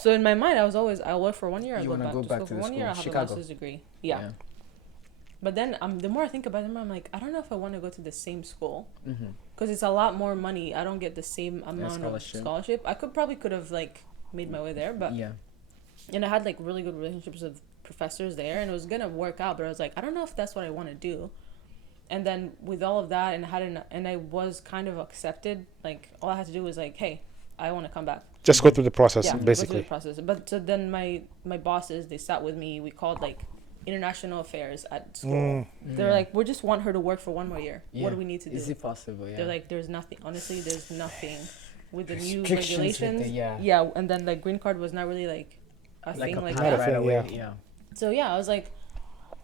So in my mind, I'll work for 1 year. You I go back to school for 1 year. I'll have Chicago. a master's degree. Yeah. But then the more I think about it, I'm like, I don't know if I want to go to the same school because it's a lot more money. I don't get the same amount of scholarship. I could have like made my way there, but and I had like really good relationships with professors there, and it was gonna work out. But I was like, I don't know if that's what I want to do. And then with all of that, and I was kind of accepted. Like all I had to do was like, hey, I want to come back. Just go through the process, Yeah, basically. go through the process. But so then my bosses, they sat with me. We called like international affairs at school. They're like, we just want her to work for 1 more year. What do we need to do? Is it possible? Yeah. They're like, there's nothing. Honestly, there's nothing with the new Restrictions regulations. with And then like green card was not really like a thing like Not a that. thing, away. yeah. So yeah, I was like,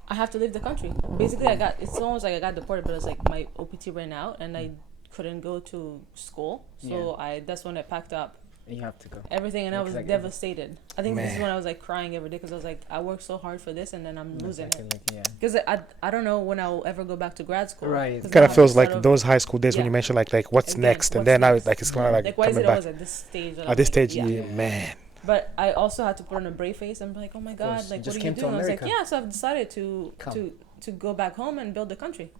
I have to leave the country. Basically, it's almost like I got deported, but it's like my OPT ran out and I couldn't go to school. So that's when I packed up. You have to go. Everything, and I was devastated. I think this is when I was like crying every day because I was like, I worked so hard for this, and then I'm losing it. Because I don't know when I'll ever go back to grad school. Right. It kind of feels like those high school days when you mention like what's Again, next, and what's then now next? like it's kind of like why is coming it back. always at this stage? At this stage, yeah. man. But I also had to put on a brave face. I'm like, oh my god, course. like You just what are you came to doing? I was like, America. yeah. So I've decided to go back home and build the country.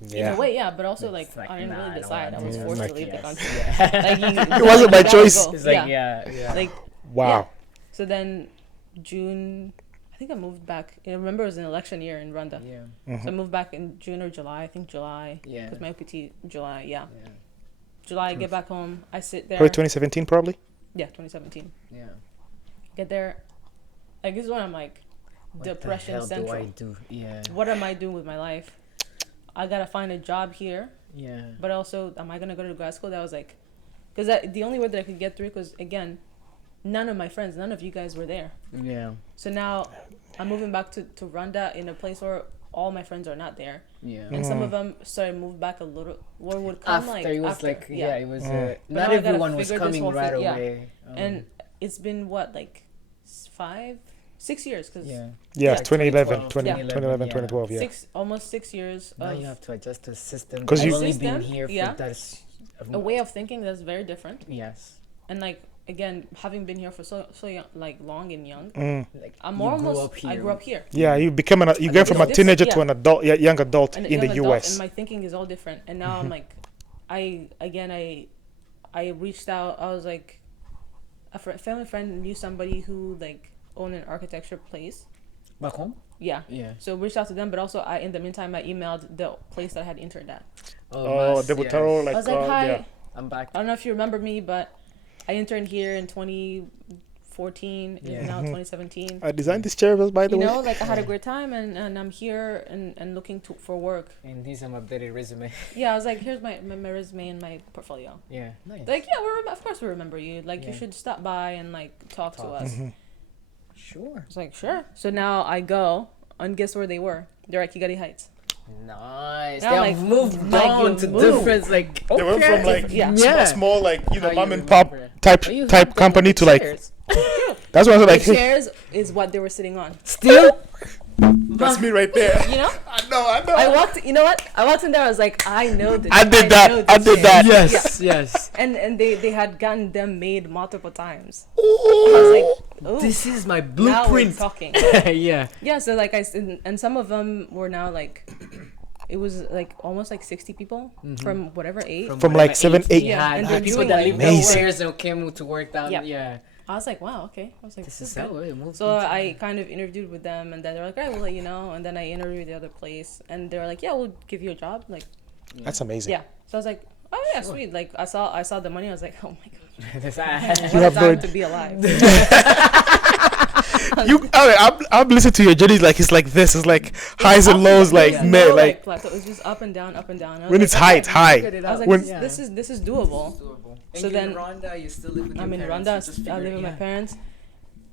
Yeah. In a way, yeah, but also like, like, I didn't nah, I really don't decide. I want was to. forced Like, to leave the yes. country. Yeah. Like, It wasn't my choice. It's like, yeah. Like, Wow. yeah. So then June, I think I moved back. I remember it was an election year in Rwanda. Yeah. So I moved back in June or July. I think July. Yeah. Because my OPT July. Yeah. July. I get back home. I sit there. Probably 2017, probably. Yeah, 2017. Yeah. Get there. Like this is when I'm like, depression what central. do I do? Yeah. What am I doing with my life? I gotta find a job here. Yeah. But also, am I gonna go to grad school? That was like, because the only way that I could get through, because again, none of my friends, none of you guys were there. Yeah. So now, I'm moving back to Rwanda in a place where all my friends are not there. Yeah. And some of them started moved back a little. What would come After like it was after, like it was But not now I gotta everyone was figure this coming whole right thing- yeah. away. And it's been what, like 6 years? Cause Yeah, Yeah, 2011, 2012, 2012, yeah. almost 6 years Now of you have to adjust the system. 'Cause I've you- only been System, here for yeah. a a way of thinking that's very different. Yes. And like again, having been here for so young, like long and young, Like I'm you almost. grew up here. I grew up here. Yeah, you And go from a this- teenager to yeah. an adult, young adult And in the young adult, US. and my thinking is all different. And now I'm like, I reached out. I was like, a family friend knew somebody who like owned an architecture place. Back home? Yeah. Yeah. So reached out to them, but also in the meantime I emailed the place that I had interned at. Oh, Mas, Debutaro, yes. like, I was like, hi. yeah. I'm back. I don't know if you remember me, but I interned here in 2014. Yeah. It's now 2017. I designed this chair, by the You way. know, like I had a great time, and I'm here and looking for work. And here's some updated resume. Yeah, I was like, here's my resume and my portfolio. Yeah. Nice. They're like, yeah, of course we remember you. Like, you Yeah. should stop by and like talk to us. Sure. I was like, sure. So now I go, and guess where they were? They're at Kigali Heights. Nice. Now, They like, have moved like, on you to move. different, like, They went from like Yeah. small, like How mom you and pop remember? type Oh, you had type them company with to the like. chairs. That's why I was The like, hey, chairs is what they were sitting on. Still? that's me right there. You know? I know. I walked. You know what? I walked in there. I was like, I know this. I did that. know I this did shit. that. Yes, yes. And they had gotten them made multiple times. I was like, oh, This is my now we're blueprint. talking. Yeah. Yeah. So like and some of them were now like, it was like almost like 60 people from whatever age. From like 7, 8. Yeah, and they're people doing, that like, lived amazing. downstairs and came to work down. Yeah. Yeah. I was like, wow, okay. I was like, This is okay. how it moved. So I kind of interviewed with them, and then they're like, all right, we'll let you know. And then I interviewed the other place, and they were like, yeah, we'll give you a job. Like, That's amazing. yeah. So I was like, oh yeah, sweet. Like I saw the money. I was like, oh my god, This- You what a have time no- to be alive. I'm listening to your journey. Like it's like this. It's like highs and lows. Like There's man, no, like plateau. It's just up and down, up and down. I was when like, it's high, okay. it's high. Figured it I was out. like, When- this is doable. And So you're then in Rwanda, you still live with I'm your in parents, Rwanda. you just I live figure- with my yeah. parents,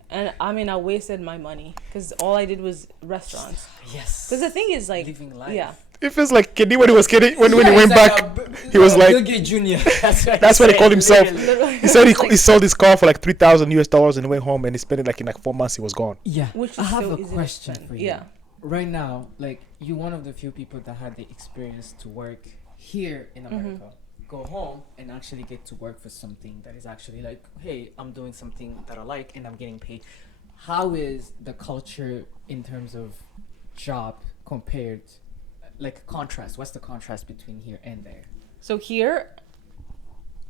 and I mean, I wasted my money because all I did was restaurants. Yes. Because the thing is, like, Living life. yeah, It feels like Kenny when he was kidding. When he Yeah, went it's like back, he was like, Bill Gates Jr. That's what he called himself. literally. he said he sold his car for like $3,000 and he went home and he spent it like in like 4 months. He was gone. Yeah. Which I is have so a easy to question spend. for you. Yeah. Right now, like, you're one of the few people that had the experience to work here in America. go home and actually get to work for something that is actually like, hey, I'm doing something that I like and I'm getting paid. How is the culture in terms of job compared, like contrast? What's the contrast between here and there? So here,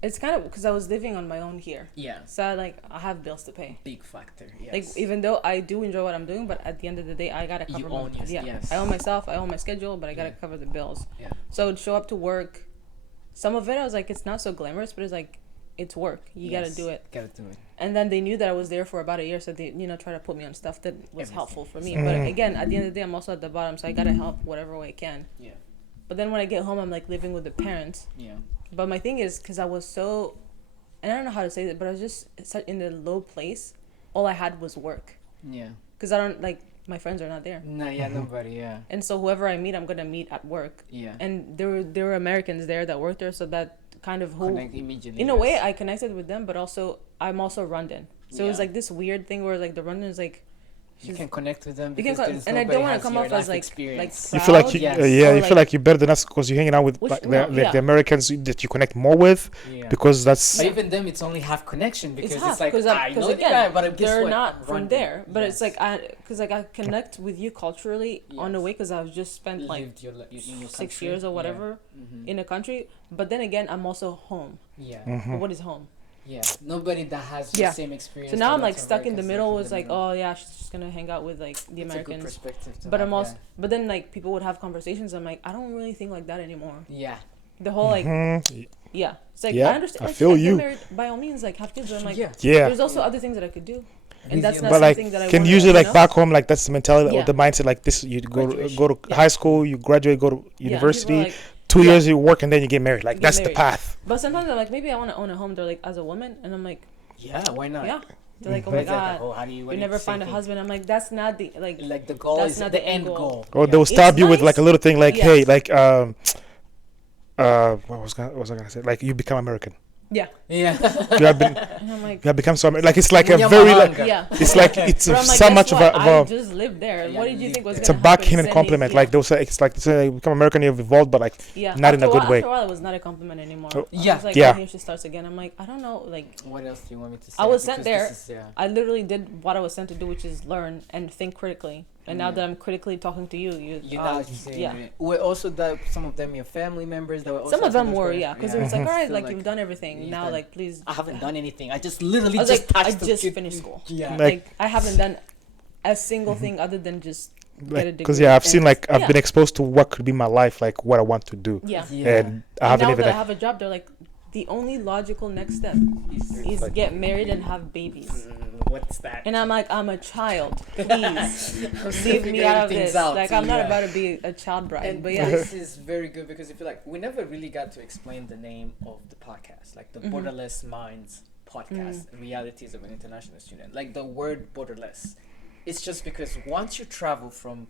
it's kind of because I was living on my own here. Yeah. So I have bills to pay. Big factor. Yes. Like even though I do enjoy what I'm doing, but at the end of the day, I gotta cover You own yes. I own myself. I own my schedule, but I gotta cover the bills. Yeah. So I would show up to work. Some of it I was like, it's not so glamorous, but it's like, it's work. You gotta do it. Gotta do it. And then they knew that I was there for about a year, so they try to put me on stuff that was helpful for me. Mm. But again, at the end of the day, I'm also at the bottom, so I gotta help whatever way I can. Yeah. But then when I get home, I'm like living with the parents. Yeah. But my thing is, because I was so, and I don't know how to say it, but I was just in a low place. All I had was work. Yeah. Because I don't, like, my friends are not there. No, yeah, nobody, yeah. And so whoever I meet, I'm going to meet at work. Yeah. And there were Americans there that worked there, so that kind of connect immediately. In a way, I connected with them, but also, I'm also Rwandan. So it was like this weird thing where, like, the Rwandan is like, you can connect with them and I don't want to come off as like you feel like you feel like you're better than us because you're hanging out with the Americans that you connect more with because that's but even them it's only half connection because it's like I know again, the guy but they're not from there but it's like because I connect with you culturally on a way because I've just spent like 6 years or whatever in a country, but then again I'm also home. But what is home? Yeah, nobody that has the same experience. So now I'm like stuck in the middle. It's like, oh yeah, she's just gonna hang out with like the Americans. A good perspective but I'm also, but then like people would have conversations. I'm like, I don't really think like that anymore. Yeah. The whole like, it's like I understand. I feel you. Married, by all means, like have kids. But I'm like, yeah. There's also other things that I could do, and that's not but something like, that I can usually like back home like that's the mentality or the mindset like this. You go to high school, you graduate, go to university. 2 years you work and then you get married. Like that's the path. But sometimes I'm like, maybe I want to own a home. They're like, as a woman, and I'm like, yeah, why not? Yeah. They're like, oh my god, you never find a husband. I'm like, that's not the like the goal. That's not the end goal. Or they'll stab you with like a little thing like, hey, like what was I gonna say? Like you become American. Yeah. You have been. And I'm like, you have become so like it's like a very like it's like it's so much of a. I just lived there. What did you think was? It's a backhand compliment. Like they'll say it's like you become American, you've evolved, but like not in a good way. After a while, it was not a compliment anymore. Yeah. Like, here she starts again. I'm like, I don't know. Like, what else do you want me to say? I was sent there. I literally did what I was sent to do, which is learn and think critically. And now that I'm critically talking to you know what you're saying. Well, also that some of them your family members. That were also some of them were, because it was like, all right, like you've done everything. Now, like, please. I haven't done anything. I just literally I just finished school. Yeah. Like I haven't done a single thing other than just get a degree. Because I've seen like I've been exposed to what could be my life, like what I want to do. Yeah. And I haven't even. Now that I have a job, they're like, the only logical next step is like, get married and have babies. What's that? And I'm like, I'm a child. Please leave me out of this. Like, I'm not about to be a child bride. And but this is very good because I feel like we never really got to explain the name of the podcast, like the Borderless Minds podcast, Realities of an International Student. Like the word borderless. It's just because once you travel from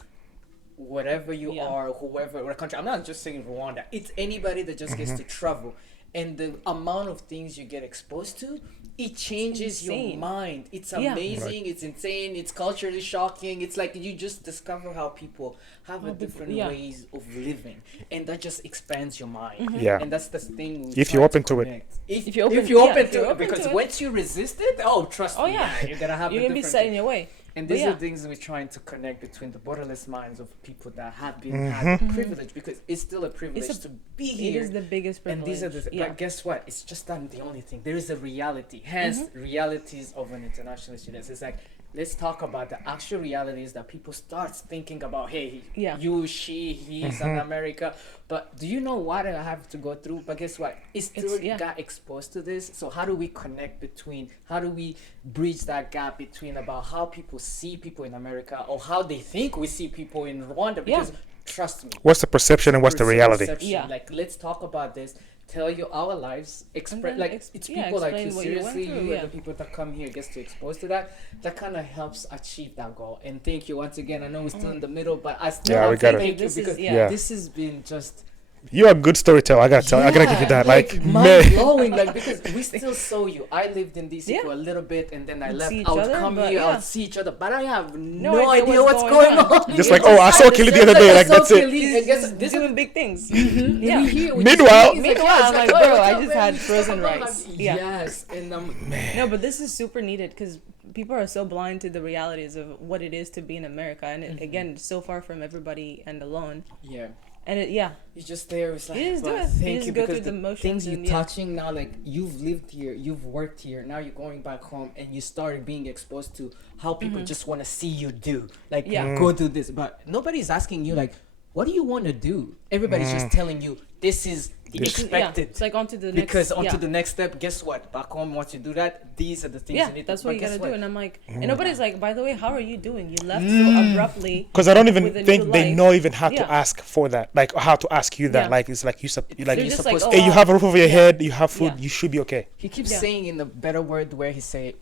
whatever you are, whoever, or a country, I'm not just saying Rwanda, it's anybody that just gets to travel. And the amount of things you get exposed to, it changes your mind. It's amazing. It's insane. It's culturally shocking. It's like you just discover how people have a different ways of living, and that just expands your mind. And that's the thing. If you're open to it. If you're open to it, because once you resist it, trust me, you're gonna have. You're gonna be set in your way. And these are things we're trying to connect between the borderless minds of people that have been had the privilege, because it's still a privilege to be here. It is the biggest privilege. And these are but guess what? It's just not the only thing. There is a reality. Hence, realities of an international student. It's like, let's talk about the actual realities that people start thinking about. Hey, you, she, he's in America. But do you know what I have to go through? But guess what? It's still got exposed to this. So how do we connect between, how do we bridge that gap between about how people see people in America or how they think we see people in Rwanda? Because trust me. What's the perception and what's the reality? Like, let's talk about this. Tell you our lives, express like it's people like you, seriously, you are the people that come here gets to expose to that kind of helps achieve that goal. And thank you once again. I know we're still in the middle, but I still have to thank you because this has been just You're a good storyteller. I gotta give you that. Like mind blowing. Like because we still saw you. I lived in DC for a little bit, and then I left. I would come here. I would see each other, but I have no idea what's going on. Just like, oh, I saw Kelly the other day. Like that's it. This is doing big things. Yeah. Meanwhile, I'm like, bro, I just had frozen rice. Yeah. Yes, and no, but this is super needed because people are so blind to the realities of what it is to be in America, and again, so far from everybody and alone. Yeah. And you're just there. It's like, you thank you go because through the things you're touching now, like you've lived here, you've worked here. Now you're going back home, and you started being exposed to how people just want to see you do, like go do this. But nobody's asking you, like, what do you want to do? Everybody's just telling you this is the expected. It's like onto the next step. Guess what? Back home, once you do that, these are the things you need. That's what you gotta do. And I'm like, and nobody's like, by the way, how are you doing? You left so abruptly. Because I don't even think they know even how to ask for that, like how to ask you that. Like it's like you're supposed. Hey, you have a roof over your head. You have food. You should be okay. He keeps saying in the better word where he say,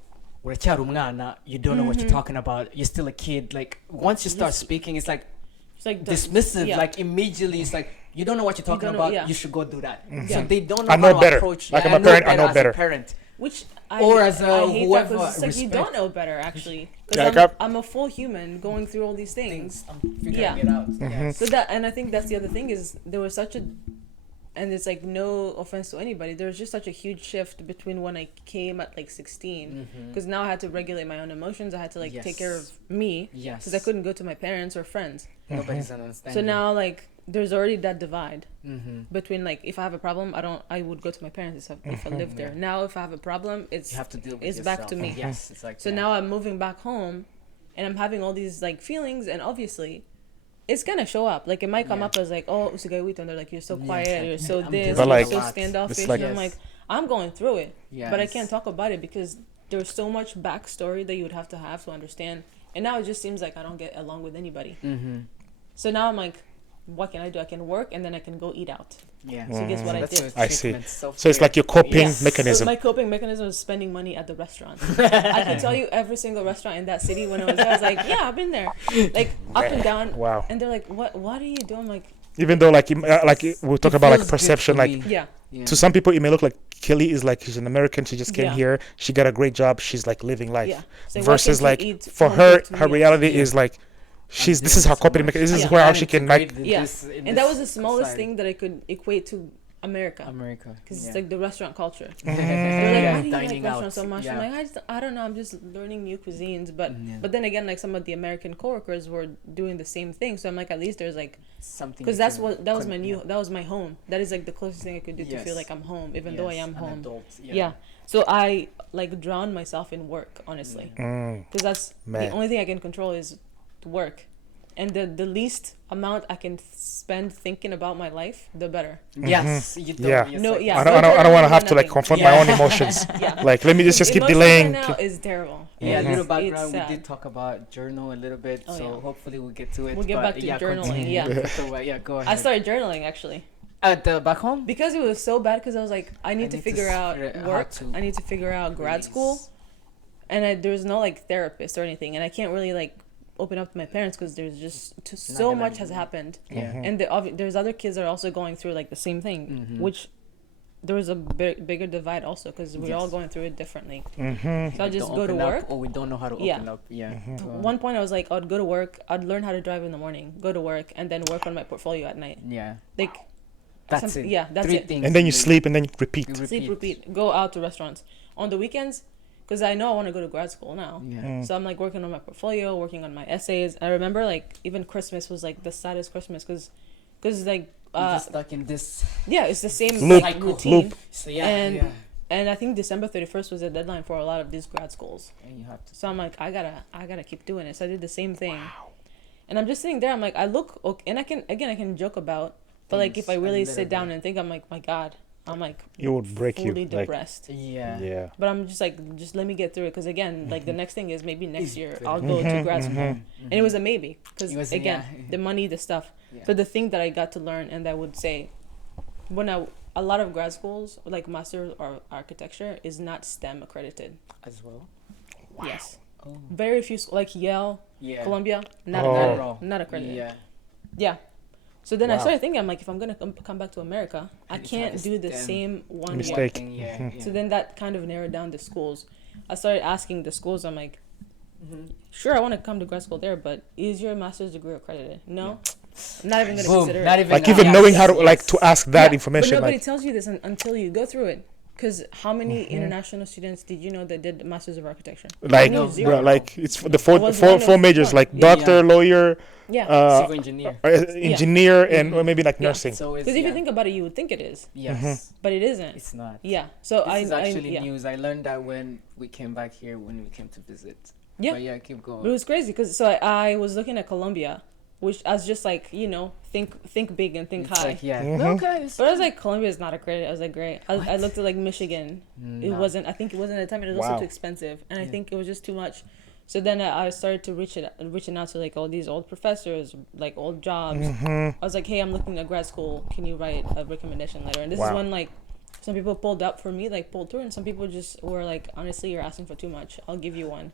you don't know what you're talking about. You're still a kid. Like once you start speaking, it's like dismissive. Like immediately, it's like. You don't know what you're talking about. You should go do that. So they don't know how to approach. Like I'm a parent, I know better. Which I hate whoever. It's like you don't know better actually. Because I'm a full human going through all these things. I'm figuring it out. So that, and I think that's the other thing is there was such a, and it's like no offense to anybody. There was just such a huge shift between when I came at like 16, because now I had to regulate my own emotions. I had to like take care of me. Because I couldn't go to my parents or friends. Nobody's understanding. So now like. There's already that divide between like if I have a problem, I would go to my parents if I lived there. Now if I have a problem, you have to deal with it's yourself. Back to me. Yes, it's like so now I'm moving back home, and I'm having all these like feelings, and obviously, it's gonna show up. Like it might come up as like, oh, Usigaiwito, and they're like, you're so quiet, you're so this, you're so standoffish. Like, I'm like, I'm going through it, but I can't talk about it because there's so much backstory that you would have to understand. And now it just seems like I don't get along with anybody. So now I'm like. What can I do? I can work and then I can go eat out. Yeah. So guess what I did? I see. So it's like your coping mechanism. So my coping mechanism is spending money at the restaurant. I can tell you every single restaurant in that city when I was there. I was like, yeah, I've been there. Like up and down. Wow. And they're like, what are you doing? I'm like. Even though like we'll talk about like perception, like to some people it may look like Kelly is like she's an American. She just came here. She got a great job. She's like living life. Yeah. So versus like for her reality is like. This is her coping mechanism. This is how she can like. And that was the smallest thing that I could equate to America. Because it's like the restaurant culture. They're like, why do you like restaurants so much? I'm like, I don't know. I'm just learning new cuisines. But then again, like some of the American coworkers were doing the same thing. So I'm like, at least there's like something. Because that was my home. That is like the closest thing I could do to feel like I'm home, even though I am home. Adult, So I like drown myself in work, honestly. Because that's the only thing I can control is work, and the least amount I can spend thinking about my life, the better. Yes, you don't. No, I don't want to have to like confront my own emotions. Like let me just keep delaying. Right now is terrible. A little background. We did talk about journal a little bit, so hopefully we'll get to it. We'll get back to journaling. Go ahead. I started journaling actually. At the back home? Because it was so bad. Because I was like, I need to figure out work. I need to figure out grad school, and there's no like therapist or anything, and I can't really like. Open up to my parents because there's just so much has happened and there's other kids that are also going through like the same thing which there was a bigger divide also because we're all going through it differently. So I just go to work or we don't know how to open up. One point I was like I'd go to work, I'd learn how to drive in the morning, go to work, and then work on my portfolio at night. Like that's it. That's it. And then you sleep and then you repeat. Go out to restaurants on the weekends. Because I know I want to go to grad school now. So I'm like working on my portfolio, working on my essays. I remember like even Christmas was like the saddest Christmas because like you're just stuck in this. Yeah, it's the same like routine. So and I think December 31st was the deadline for a lot of these grad schools. And you have to. So I'm like I gotta keep doing it. So I did the same thing. Wow. And I'm just sitting there. I'm like I look okay, and I can joke about, but like if I really sit down and think, I'm like my God. I'm like it would break fully you depressed. Yeah. But I'm just like, just let me get through it because again, like the next thing is maybe next year I'll go to grad school, and it was a maybe because again the money, the stuff. So the thing that I got to learn, and I would say, when a lot of grad schools like master or architecture is not STEM accredited as well. Wow. Yes. Oh. Very few like Yale, Columbia, not at all, not accredited. Yeah. So then I started thinking, I'm like, if I'm gonna come back to America, I can't do the same one mistake. So then that kind of narrowed down the schools. I started asking the schools. I'm like, sure, I want to come to grad school there, but is your master's degree accredited? No. I'm not even gonna consider it. Like even knowing how to like to ask that information. But nobody like, tells you this until you go through it. Because how many international students did you know that did Masters of Architecture? Like, like it's the four majors, like doctor, lawyer, civil engineer, and or maybe like nursing. Because if you think about it, you would think it is. Yes. But it isn't. It's not. Yeah. So this is actually news. I learned that when we came back here, when we came to visit. Yeah. But yeah, keep going. But it was crazy because I was looking at Colombia, which I was just like, think big and think high. Like, okay. But I was like, Colombia is not accredited. I was like, great. I looked at like Michigan. It wasn't. I think it wasn't at the time. It was also too expensive, and I think it was just too much. So then I started to reaching out to like all these old professors, like old jobs. I was like, hey, I'm looking at grad school. Can you write a recommendation letter? And this is when like some people pulled up for me, like pulled through, and some people just were like, honestly, you're asking for too much. I'll give you one.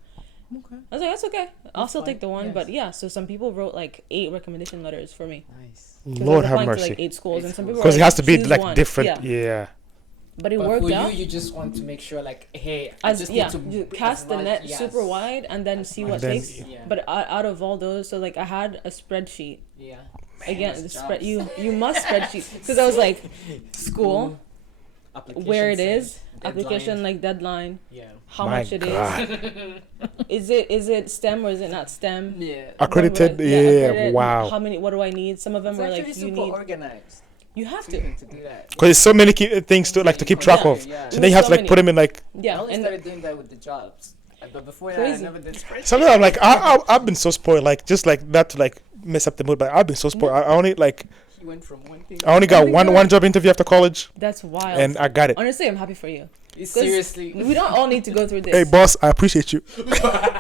Okay. I was like, that's okay. I'll still take the one. But yeah, so some people wrote like 8 recommendation letters for me. Nice. Lord have mercy. To, like 8 schools, and some people because it has to be like one. different. Yeah. But it worked out. For you just want to make sure, like, hey, you cast the net super wide and then see what takes. Yeah. But out of all those, so like I had a spreadsheet. Yeah. Again, the spread you must spreadsheet because I was like, school, where it is, application like deadline. Yeah. How much it is. Is it STEM or is it not STEM? Yeah. Accredited. Accredited. Wow. How many? What do I need? Some of them were like you need organized. You have to do that. Because there's so many things to like to keep track of. Yeah. So then you have to like put them in like. Yeah. I only started doing that with the jobs, but before that I never did spreadsheets. Sometimes I'm like I've been so spoiled, like just like not to like mess up the mood, but I've been so spoiled. I only like. He went from one thing. I only got one job interview after college. That's wild. And I got it. Honestly, I'm happy for you. Seriously, we don't all need to go through this. Hey boss, I appreciate you.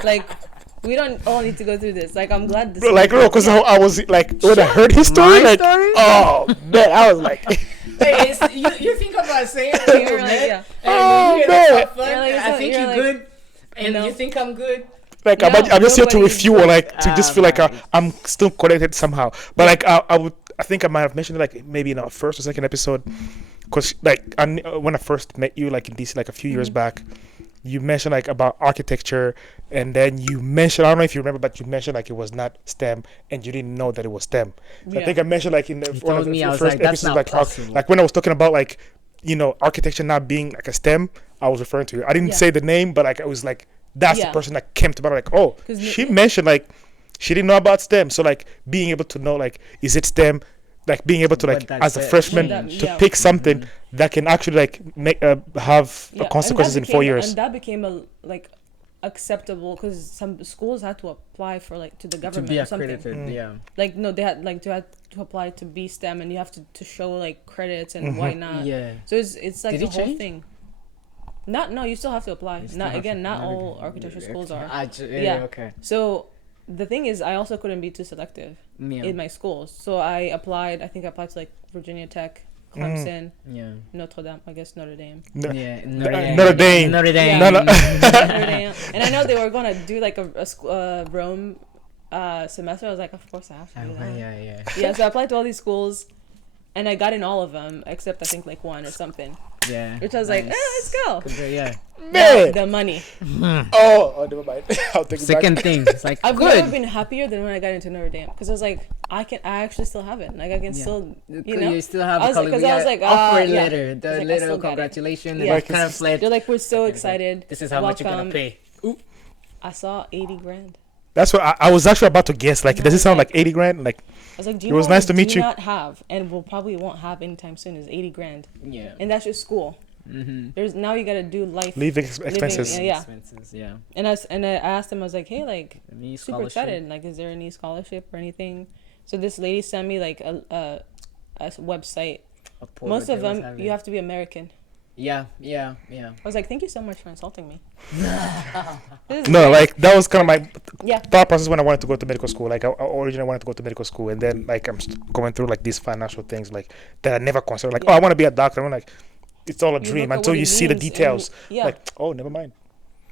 Like, we don't all need to go through this. Like, I'm glad this. Like, no, because I was like when I heard his story, like, oh man, I was like. Hey, you think about saying things, man. Oh man. I think you're good, and you think I'm good. Like I'm just here to refuel, like to just feel like I'm still connected somehow. But like I think I might have mentioned it, like maybe in our first or second episode, because like when I first met you, like in DC, like a few years back, you mentioned like about architecture, and then you mentioned, I don't know if you remember, but you mentioned like it was not STEM, and you didn't know that it was STEM. So I think I mentioned like in one of the first episodes, like when I was talking about like architecture not being like a STEM, I was referring to you. I didn't say the name, but like I was like. That's the person that came to me like, oh, she mentioned like she didn't know about STEM. So like being able to know like, is it STEM? Like being able to like as a freshman to pick something that can actually like make have consequences in 4 years. And that became a like acceptable because some schools had to apply for like to the government to be or something. accredited. Like no, they had like to apply to be STEM, and you have to show like credits and whatnot. Yeah. So it's like the whole thing. No, you still have to apply. Not all architecture schools are. Okay. So the thing is, I also couldn't be too selective in my schools. So I applied. I think I applied to like Virginia Tech, Clemson, Notre Dame. I guess Notre Dame. Notre Dame. Notre Dame. And I know they were gonna do like a Rome semester. I was like, of course I have to do that. Yeah. So I applied to all these schools, and I got in all of them except I think like one or something. Yeah. Which I was like, let's go. Yeah. Man. The money. Oh, never mind. I'll take Second thing. It's like I've never been happier than when I got into Notre Dame because I was like, I actually still have it. Like I can still, you still have I was like, offer letter, the letter of congratulations. Yeah. Kind of fled. They're like, we're so excited. This is how much you're gonna pay. Ooh. I saw 80 grand. That's what I was actually about to guess. Like, does it sound like 80 grand? Like, I was like, it was nice to meet you. Not have, and we'll probably won't have anytime soon is 80 grand. Yeah. And that's just school. There's now you gotta do living expenses. Yeah. And I asked him, I was like, hey, like, super excited. Like, is there any scholarship or anything? So this lady sent me like a website. Most of them you have to be American. Yeah. I was like, thank you so much for insulting me. No, like that was kind of my thought process when I wanted to go to medical school. Like I originally wanted to go to medical school, and then like I'm going through like these financial things like that I never considered. Like, oh, I want to be a doctor. I'm like, it's all a dream until you see the details. Like, oh, never mind.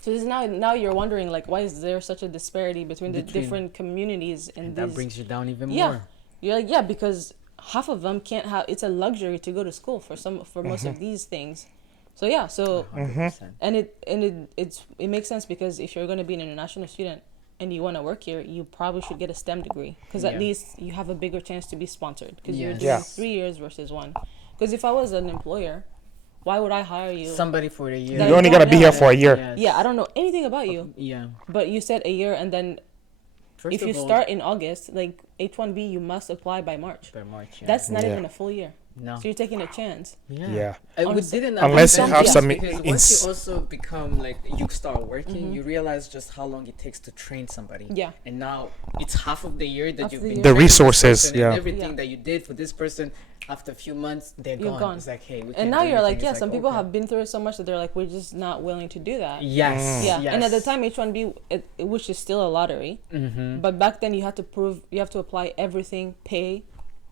So this now you're wondering like, why is there such a disparity between the different communities and that brings you down even more. You're like, because half of them can't have. It's a luxury to go to school for most of these things. So yeah, and it makes sense, because if you're going to be an international student and you want to work here, you probably should get a STEM degree, because at least you have a bigger chance to be sponsored, because you're doing 3 years versus 1. Because if I was an employer, why would I hire you? Somebody for a year. You only gotta be here for a year. Yes. Yeah, I don't know anything about you. Yeah. But you said a year, and then if you start in August, like H1B, you must apply by March. That's not even a full year. No. So you're taking a chance. Yeah. We didn't unless you have some. Because once you also become like, you start working, you realize just how long it takes to train somebody. Yeah. And now it's half of the year that you've been the resources, and everything that you did for this person. After a few months, they're gone. It's like, hey, we and now you're like, some people have been through it so much that they're like, we're just not willing to do that. Yes. Yeah. And at the time, H1B, which is still a lottery, but back then you had to apply everything, pay,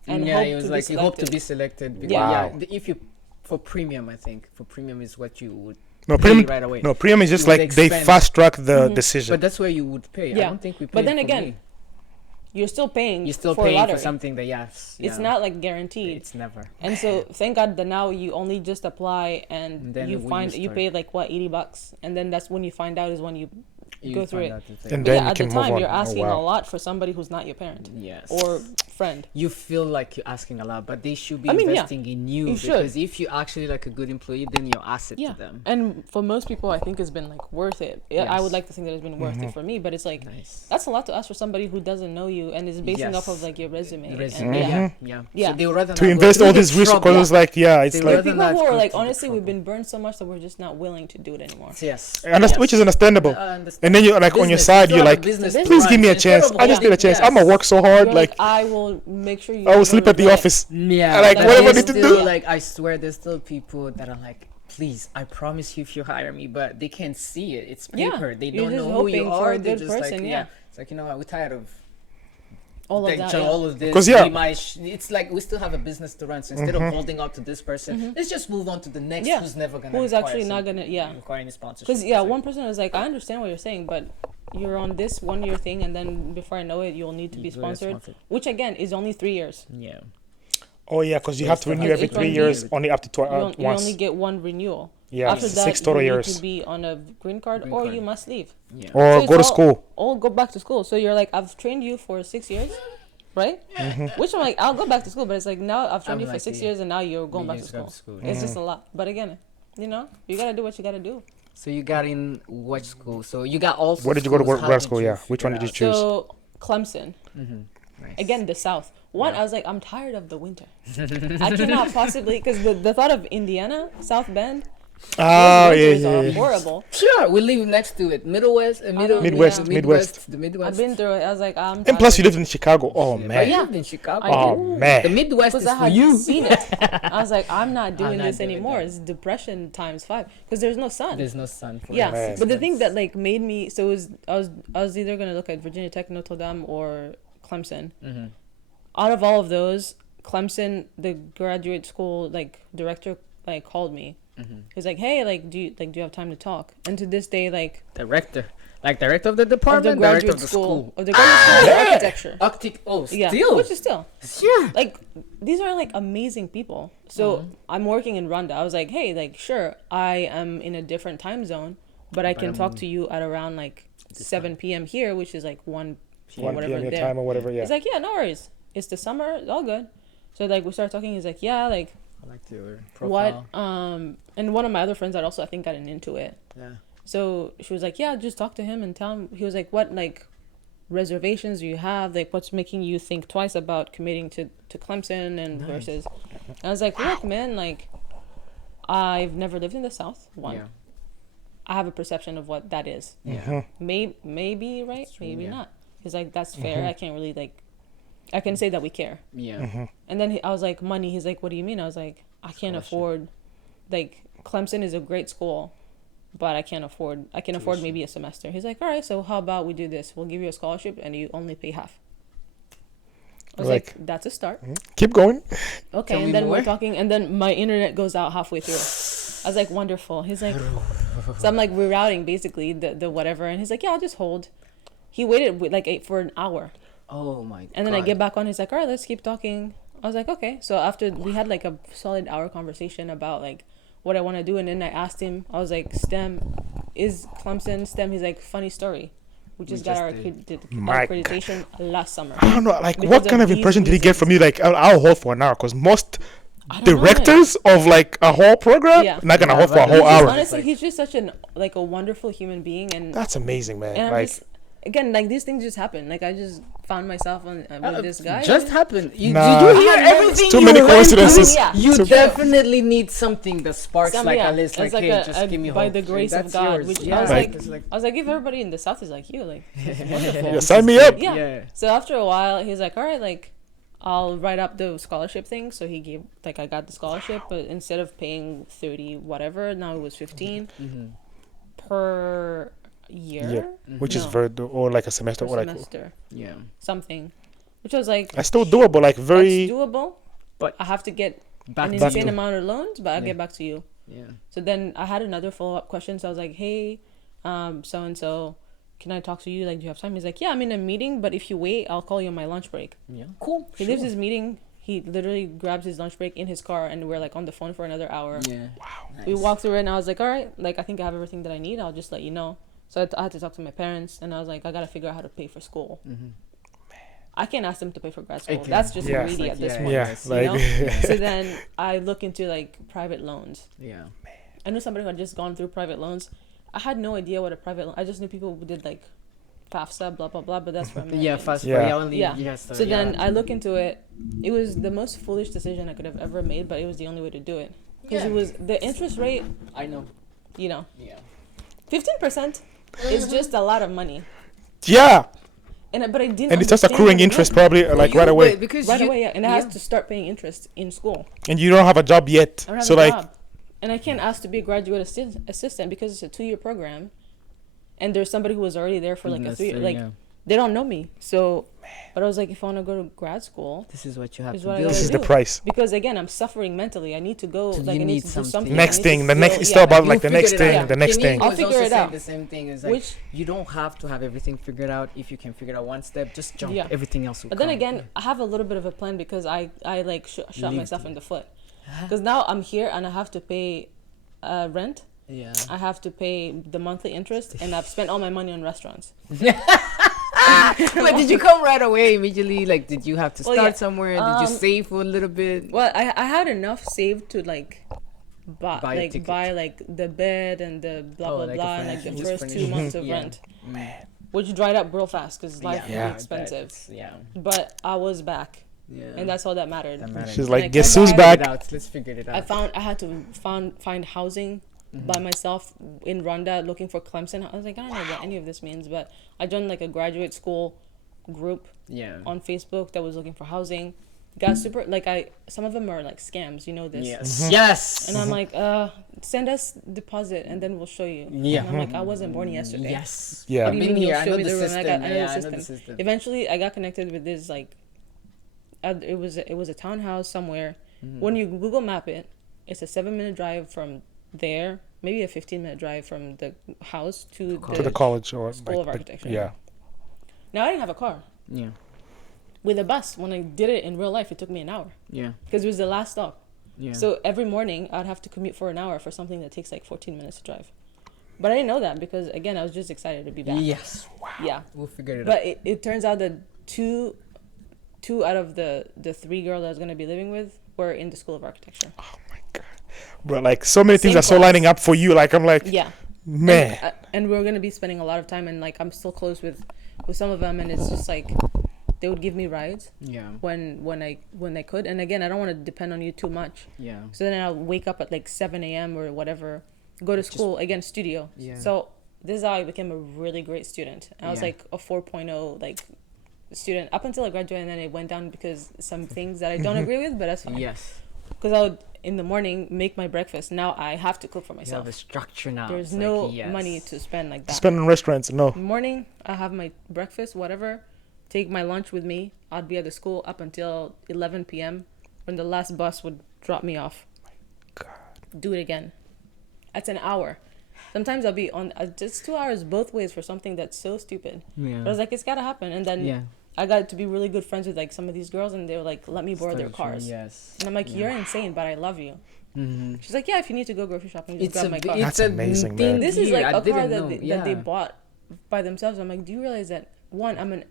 and hope it was to like, be you hope to be selected. Because, if you, for premium, I think for premium is what you would. Premium right away. No, premium is just like they fast track the decision. But that's where you would pay. Yeah. I don't think we paid. But then again, you're still paying. You're still for paying lottery. for something that it's not like guaranteed. It's never. And so thank God that now you only just apply, and then you pay like what, $80, and then that's when you find out is when you go through it. And then at the time you're asking a lot for somebody who's not your parent. Yes. Or friend. You feel like you're asking a lot, but they should be investing in you, because if you're actually like a good employee, then you're asset to them. And for most people, I think it's been like worth it. I would like to think that it's been worth it for me, but it's like that's a lot to ask for somebody who doesn't know you and is basing off of like your resume. So they would rather to invest all these resources, like it's like people who are like, honestly, we've been burned so much that we're just not willing to do it anymore. Yes. Which is understandable. And then you're like on your side, you're like, please give me a chance. I just need a chance. I'm gonna work so hard. Like I will make sure you. I will sleep at the office. Yeah. Like whatever I need to do. Like I swear, there's still people that are like, please, I promise you, if you hire me, but they can't see it. It's paper. They don't know who you are. They're just like, it's like, you know what? We're tired of all of that. All of this. Because it's like we still have a business to run. So instead of holding up to this person, let's just move on to the next who's never gonna. Who's actually not gonna require any sponsorship. Because one person was like, I understand what you're saying, but you're on this 1 year thing, and then before I know it, you'll need to be sponsored, which again is only 3 years. Yeah. Oh yeah, because you have to renew every 3 years, only up to once. You only get one renewal. Yeah, after that, 6 total years. You need to be on a green card, or you must leave. Yeah. Or go to school. Or go back to school. So you're like, I've trained you for 6 years, right? Which I'm like, I'll go back to school, but it's like, now I've trained you for 6 years, and now you're going back to school. It's just a lot. But again, you gotta do what you gotta do. So you got in what school? So you got all. Where did you go to grad school? Yeah, which one did you choose? So Clemson. Nice. Again, the South. I was like, I'm tired of the winter. I cannot possibly, because the thought of Indiana, South Bend. Oh yeah. Horrible. Sure, we live next to it. Midwest. The Midwest. I've been through it. I was like, and plus, you lived in Chicago. Oh man. Yeah, in Chicago. Oh man. The Midwest is for you. Seen it. I was like, I'm not doing this anymore. It's depression times 5 because there's no sun. There's no sun. But the thing that like made me I was either gonna look at Virginia Tech, Notre Dame, or Clemson. Out of all of those, Clemson, the graduate school like director, like called me. He was like, "Hey, like, do you have time to talk?" And to this day, like director of the department, of the graduate school, of the graduate school, architecture. Still, which is still, like, these are like amazing people. So I'm working in Rwanda. I was like, "Hey, like, sure, I am in a different time zone, but I can talk to you at around like 7 p.m. here, which is like 1 p.m. whatever your there." Time or whatever. Yeah. He's like, "Yeah, no worries. It's the summer. It's all good." So like we started talking. He's like, "Yeah, like." I like your profile. And one of my other friends that also I think gotten into it. Yeah. So she was like, "Yeah, just talk to him and tell him." He was like, "What like reservations do you have? Like, what's making you think twice about committing to Clemson and versus?" And I was like, "Look, man, like, I've never lived in the South. One, I have a perception of what that is. Maybe right, maybe not. He's like, that's fair. I can't really like." I can say that we care. Yeah. And then I was like, money. He's like, what do you mean? I was like, I can't afford, like, Clemson is a great school, but I can afford maybe a semester. He's like, all right, so how about we do this? We'll give you a scholarship and you only pay half. I was like that's a start. Keep going. Okay, and then we're talking, and then my internet goes out halfway through. I was like, wonderful. He's like, so I'm like rerouting basically the whatever, and he's like, yeah, I'll just hold. He waited for an hour. Oh my god. And then I get back on, he's like, all right, let's keep talking. I was like, okay. So after we had like a solid hour conversation about like what I want to do, and then I asked him, I was like, STEM, is Clemson STEM? He's like, funny story. We just got our accreditation last summer. I don't know, like, what kind of impression did he get from you? Like, I'll hold for an hour, because most directors of like a whole program not gonna hold for a whole hour. Honestly, he's just such a wonderful human being, and that's amazing, man. And like, again, like, these things just happen. Like, I just found myself with this guy. Just happened. Did you hear everything? Too many coincidences. You definitely need something that sparks like a list. Like, hey, just give me by hope. the grace of God. Which I was like, if everybody in the South is like you, like, wonderful. Yeah, sign me up. Yeah. So after a while, he's like, all right, like, I'll write up the scholarship thing. So he gave, like, I got the scholarship, but instead of paying 30 whatever, now it was 15 per year, which is very or like a semester or like something, which was like, that's still doable, like very doable, but I have to get an insane amount of loans, but I'll get back to you. So then I had another follow-up question, so I was like, hey, so and so, can I talk to you? Like, do you have time? He's like, yeah, I'm in a meeting, but if you wait, I'll call you on my lunch break. Cool. He leaves his meeting, he literally grabs his lunch break in his car, and we're like on the phone for another hour. Nice. We walked through it, and I was like, all right, like, I think I have everything that I need, I'll just let you know. So I had to talk to my parents, and I was like, I gotta figure out how to pay for school. I can't ask them to pay for grad school. That's just greedy at this point. So then I look into like private loans. I knew somebody who had just gone through private loans. I had no idea what a private loan. I just knew people who did like FAFSA, blah blah blah. But that's from FAFSA. So then I look into it. It was the most foolish decision I could have ever made, but it was the only way to do it because it was the interest rate. I know. 15% is just a lot of money. But I didn't. And it's just accruing interest probably like right away. And I have to start paying interest in school. And you don't have a job yet. I don't have a job. And I can't ask to be a graduate assistant because it's a 2-year program, and there's somebody who was already there for like a 3 year. Like they don't know me. So, but I was like, if I want to go to grad school, this is what you have to do. This is the price. Because again, I'm suffering mentally. I need to go. Like, I need to do something. Next thing, it's still about like the next thing, the next thing. I'll figure it out. The same thing is like, you don't have to have everything figured out. If you can figure out one step, just jump. Everything else will come. But then again, I have a little bit of a plan because I like shot myself in the foot. Because now I'm here and I have to pay rent. I have to pay the monthly interest, and I've spent all my money on restaurants. But did you come right away immediately? Like, did you have to start somewhere? Did you save for a little bit? Well, I had enough saved to like buy like the bed and the blah blah blah, and like the first 2 months of rent, which dried up real fast because life was expensive. But I was back. And that's all that mattered. She's like, guess who's back? Let's figure it out. I had to find housing by myself in Rwanda looking for Clemson. I was like, I don't know what any of this means, but I joined like a graduate school group on Facebook that was looking for housing. Got super like some of them are like scams, you know this. Yes. And I'm like, send us deposit and then we'll show you. And I'm like, I wasn't born yesterday. Yeah. What do you mean you'll show me the room? I know the system. Eventually I got connected with this like it was a townhouse somewhere. When you Google map it, it's a 7-minute drive from there, maybe a 15-minute drive from the house to the college or School of Architecture. Now I didn't have a car. With a bus, when I did it in real life, it took me an hour. Because it was the last stop. So every morning I'd have to commute for an hour for something that takes like 14 minutes to drive. But I didn't know that because again I was just excited to be back. We'll figure it out. But it turns out that two out of the 3 girls I was going to be living with were in the School of Architecture. Oh my God. Bro, like so many things are so lining up for you. Like I'm like, man. And we're going to be spending a lot of time, and like I'm still close with some of them, and it's just like they would give me rides when I could. And again, I don't want to depend on you too much. So then I'll wake up at like 7 a.m. or whatever, go to school, again, studio. So this is how I became a really great student. I was like a 4.0 like student up until I graduated, and then it went down because some things that I don't agree with, but that's fine. Because I would in the morning make my breakfast. Now I have to cook for myself. You have a structure now. There's no money to spend like that. Spend on restaurants, no. Morning, I have my breakfast, whatever. Take my lunch with me. I'd be at the school up until 11 p.m. when the last bus would drop me off. Oh my God. Do it again. That's an hour. Sometimes I'll be on just 2 hours both ways for something that's so stupid. But I was like, it's gotta happen. And then I got to be really good friends with like some of these girls, and they were like, let me borrow their cars. Yes. And I'm like, you're insane, but I love you. Mm-hmm. She's like, yeah, if you need to go grocery shopping, just grab my car. That's amazing, man. This is like a car that they bought by themselves. I'm like, do you realize that one, I'm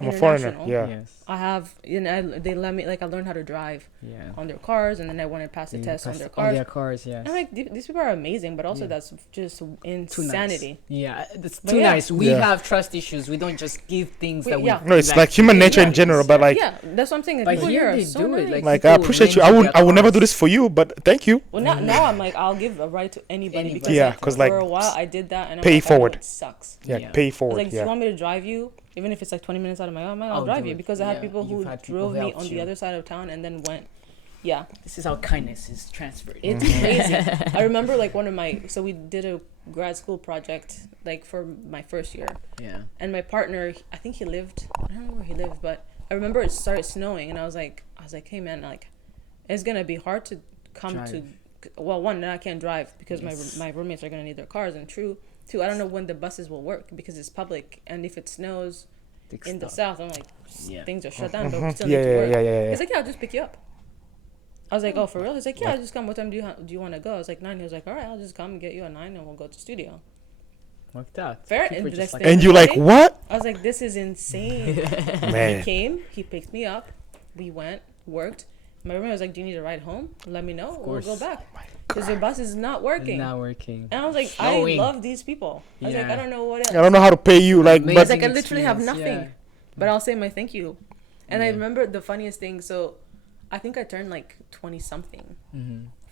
I'm a foreigner. Yeah. Yes. I have, they let me, like, I learned how to drive on their cars, and then I went and passed the test on their cars. On their cars, yes. I'm like, these people are amazing, but also that's just insanity. Nice. Yeah, that's too nice. We have trust issues. We don't just give things that we... No, it's like human nature in general, but like... Yeah, that's what I'm saying. But here they do it. Like I appreciate you. I will never do this for you, but thank you. Well, now I'm like, I'll give a ride to anybody. Because like, for a while I did that, and I'm pay like, forward. It sucks. Yeah, pay forward. Like, do you want me to drive you? Even if it's like 20 minutes out of my own mind, I'll drive you, because I had people who drove me on the other side of town and then went. Yeah. This is how kindness is transferred. It's crazy. I remember like so we did a grad school project like for my first year. Yeah. And my partner, I think I don't know where he lived, but I remember it started snowing, and I was like, hey man, like, it's gonna be hard to come to. Well, one, I can't drive because my roommates are gonna need their cars, and two, I don't know when the buses will work because it's public, and if it snows in the south, I'm like, things are shut down, but we still need to work. He's like, yeah, I'll just pick you up. I was like, oh, for real? He's like, yeah, I'll just come. What time do you want to go? I was like, 9. He was like, all right, I'll just come and get you at 9, and we'll go to studio. Worked out. Fair. And you're like, what? I was like, this is insane. Man. He came, he picked me up, we went, worked. My roommate was like, do you need a ride home? Let me know. We'll go back. Because your bus is not working. And I was like, I love these people. I was like, I don't know what else. I don't know how to pay you. Like, but like, I literally have nothing. But I'll say my thank you. And I remember the funniest thing. So I think I turned like 20 something.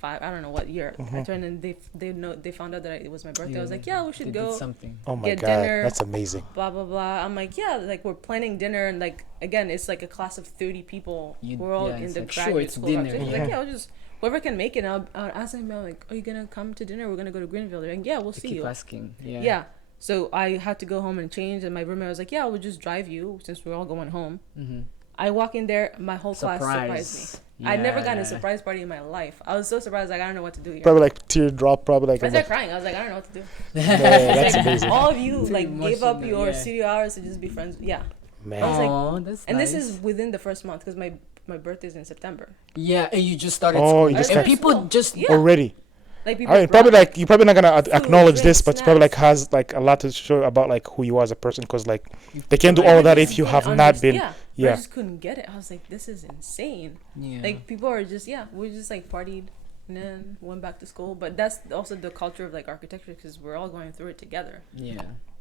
5, I don't know what year. I turned, and they found out that it was my birthday. I was like, yeah, we should go oh my get God, dinner. that's amazing. Blah blah blah. I'm like, yeah, like we're planning dinner, and like again, it's like a class of 30 people. We're all in the graduate school. Dinner, like, yeah, I'll just whoever can make it. I'll ask them, like, are you gonna come to dinner? We're gonna go to Greenville. They're like, yeah, we'll see you. Asking. Yeah. So I had to go home and change, and my roommate was like, yeah, we'll just drive you since we're all going home. I walk in there, my whole class surprised me. I never gotten a surprise party in my life. I was so surprised, like, I don't know what to do here. Probably like teardrop, probably like. I started crying. I was like, I don't know what to do. That's amazing. All of you like gave up your studio hours to just be friends. Yeah. Man. I was like, that's and nice. This is within the first month because my birthday's in September. Yeah, and you just started school. And people just already. Like people probably like you're probably not gonna acknowledge this, but it's probably like has like a lot to show about like who you are as a person, because like they can't do all of that if you have not been. I just couldn't get it. I was like, this is insane. Like people are just we just like partied and then went back to school. But that's also the culture of like architecture, because we're all going through it together.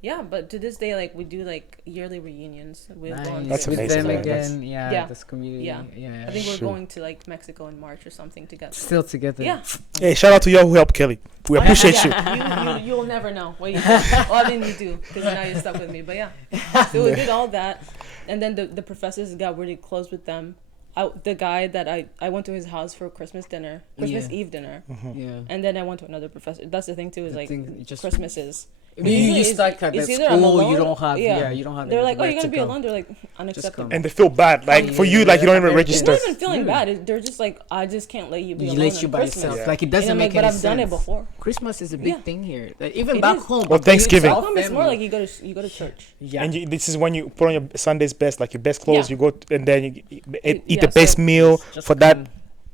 Yeah, but to this day, like we do like yearly reunions with that's amazing. With them again, this community. Yeah. I think we're going to like Mexico in March or something together. Still together. Yeah. Hey, shout out to y'all who helped Kelly. We appreciate you. You'll never know what you do. Well, I mean, you do, because now you're stuck with me. But yeah, so we did all that, and then the professors got really close with them. The guy that I went to his house for Christmas Eve dinner, and then I went to another professor. That's the thing too, is like Christmases. You stuck at school, you don't have you don't have. They're like, oh, you're gonna be alone. They're like, unacceptable. And they feel bad, like for you, like you don't even register. It's not even feeling bad. They're just like, I just can't let you be alone. Let you by yourself. Like it doesn't make any sense. But I've done it before. Christmas is a big thing here. Like, even back home. Or Thanksgiving. Back home, it's more like you go to church. Yeah. And this is when you put on your Sunday's best, like your best clothes. You go and then you eat the best meal for that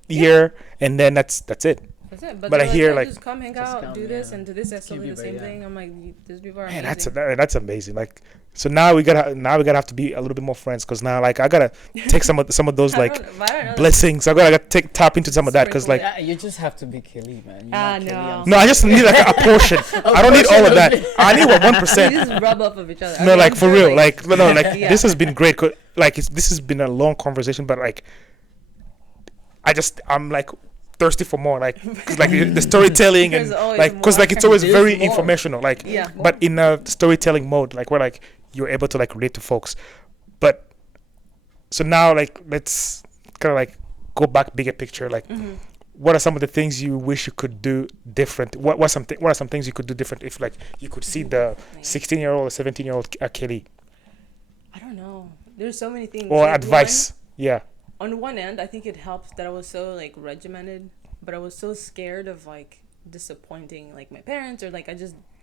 year, and then that's it. That's it. But I hear like just come hang out, do this and do this. That's totally the same thing. I'm like, these people are amazing. That's amazing. Like, so now we gotta have to be a little bit more friends, because now like I gotta take some of those like blessings. I gotta tap into some of that, because like you just have to be Kelly, man. No, I just need like a portion. I don't need all of that. I need 1%. You just rub off of each other. No, like for real. Like this has been great. Like this has been a long conversation, but like I'm like thirsty for more, like cause, like the storytelling and like because like it's always very informational, like but in a storytelling mode, like where like you're able to like relate to folks. But so now like let's kind of like go back bigger picture, like what are some of the things you wish you could do different? What are some things you could do different if like you could see the 16-year-old or 17-year-old Kelly? I don't know, there's so many things. Or advice. On one end, I think it helped that I was so like regimented, but I was so scared of like disappointing like my parents, or like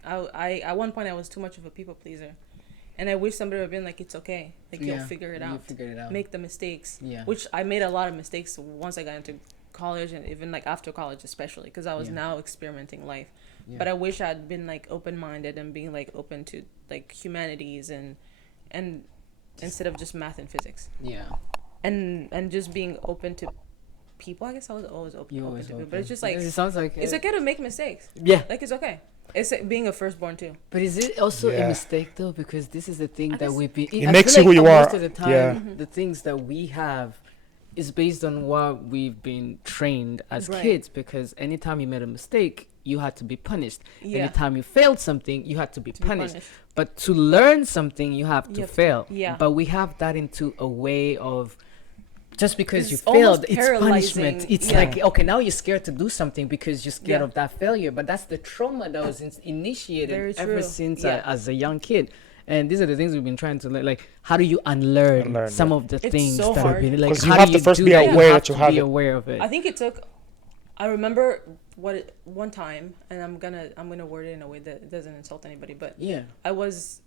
I at one point I was too much of a people pleaser, And I wish somebody would have been like, it's okay. Like, you'll figure it out. Make the mistakes. Yeah. Which I made a lot of mistakes once I got into college, and even like after college especially, because I was now experimenting life. Yeah. But I wish I'd been like open-minded and being like open to like humanities and instead of just math and physics. Yeah. And just being open to people. I guess I was always open to people, but it's just like, it sounds like it's okay to make mistakes. Yeah. Like, it's okay. It's being a firstborn too. But is it also a mistake though? Because this is the thing that we've been. It makes you who you are. Most of the time, the things that we have is based on what we've been trained as kids. Because anytime you made a mistake, you had to be punished. Yeah. Anytime you failed something, you had to be punished. But to learn something, you have to fail. Yeah. But we have that into a way of. Just because you failed, it's punishment. It's like, okay, now you're scared to do something because you're scared of that failure. But that's the trauma that was initiated ever since as a young kid. And these are the things we've been trying to learn. Like, how do you unlearn some of the things that have been like? Because you have to first be aware that you have it. Be aware of it. I think it took. I remember one time, and I'm gonna word it in a way that doesn't insult anybody. But I was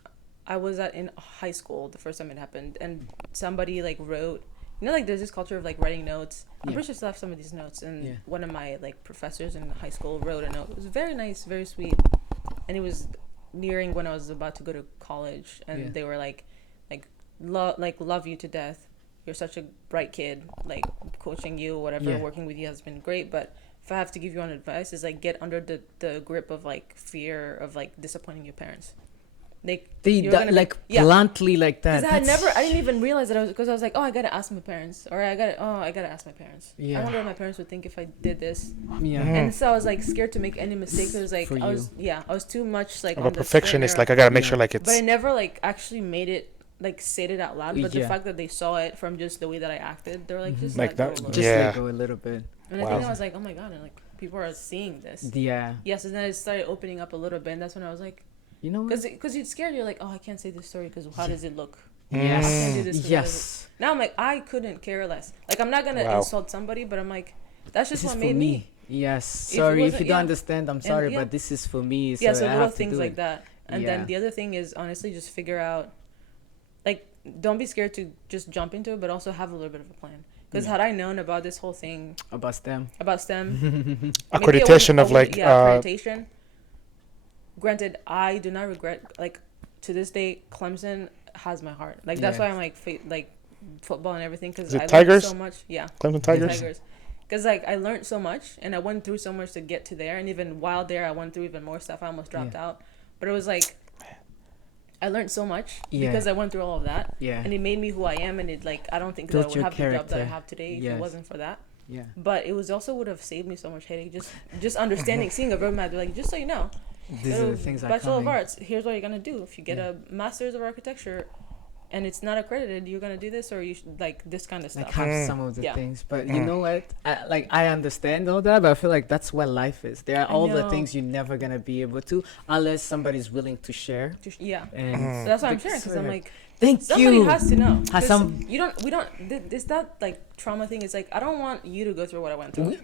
in high school the first time it happened, and somebody like wrote. You know, like, there's this culture of, like, writing notes. I'm pretty sure I still have some of these notes. And one of my, like, professors in high school wrote a note. It was very nice, very sweet. And it was nearing when I was about to go to college. And they were, like, love you to death. You're such a bright kid. Like, coaching you, whatever, working with you has been great. But if I have to give you one advice, is, like, get under the grip of, like, fear of, like, disappointing your parents. Bluntly like that. I didn't even realize that because I was like, oh, I gotta ask my parents, or I gotta ask my parents. I wonder what my parents would think if I did this. And so I was like scared to make any mistakes. It was like I was too much like I'm a perfectionist. Like, I gotta make sure like it's. But I never like actually made it like said it out loud. But the fact that they saw it from just the way that I acted, they were like, just like let go a little bit. And I think I was like, oh my god, and like people are seeing this. Yes, and then it started opening up a little bit, and that's when I was like. You know, because you're scared. You're like, oh, I can't say this story because how does it look? Yes. I can't do this. Now I'm like, I couldn't care less. Like, I'm not gonna insult somebody, but I'm like, that's just what made me. Yes. Sorry if you don't understand. I'm sorry, but this is for me. So so little things like that. And then the other thing is honestly just figure out, like, don't be scared to just jump into it, but also have a little bit of a plan. Because had I known about this whole thing about STEM, accreditation of like accreditation. Granted, I do not regret, like, to this day, Clemson has my heart. Like, that's why I'm, like, football and everything, because I learned so much. Yeah. Clemson Tigers. Because, like, I learned so much, and I went through so much to get to there, and even while there, I went through even more stuff. I almost dropped out. But it was, like, I learned so much because I went through all of that. Yeah. And it made me who I am, and it, like, I don't think that I would have the job that I have today if it wasn't for that. Yeah. But it was also would have saved me so much headache, just understanding, seeing a roadmap, like, just so you know. These are the things Bachelor of Arts, here's what you're gonna do. If you get a Master's of Architecture and it's not accredited, you're gonna do this, or you should, like, this kind of stuff. Like, have some of the things. But you know what? I understand all that, but I feel like that's what life is. There are all the things you're never gonna be able to unless somebody's willing to share. And so that's why I'm sharing, because I'm like, somebody has to know. It's that, like, trauma thing. It's like, I don't want you to go through what I went through.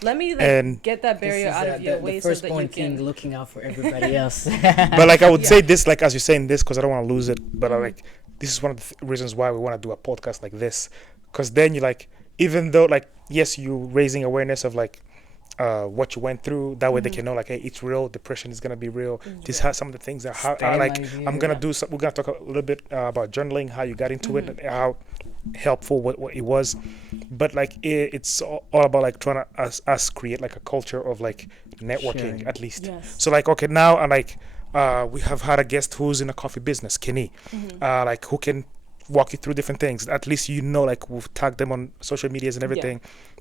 Let me get that barrier out of your way so that you can looking out for everybody else. But like I would say this, like as you're saying this, because I don't want to lose it. But like this is one of the reasons why we want to do a podcast like this, because then you like, even though like yes, you raising awareness of like what you went through. That way they can know like, hey, it's real. Depression is gonna be real. This has some of the things that I'm gonna do. We're gonna talk a little bit about journaling, how you got into it, and how helpful what it was. But like it's all about like trying to us create like a culture of like networking at least. Yes. So like okay, now I like we have had a guest who's in a coffee business, Kenny, like who can walk you through different things. At least you know, like we've tagged them on social medias and everything.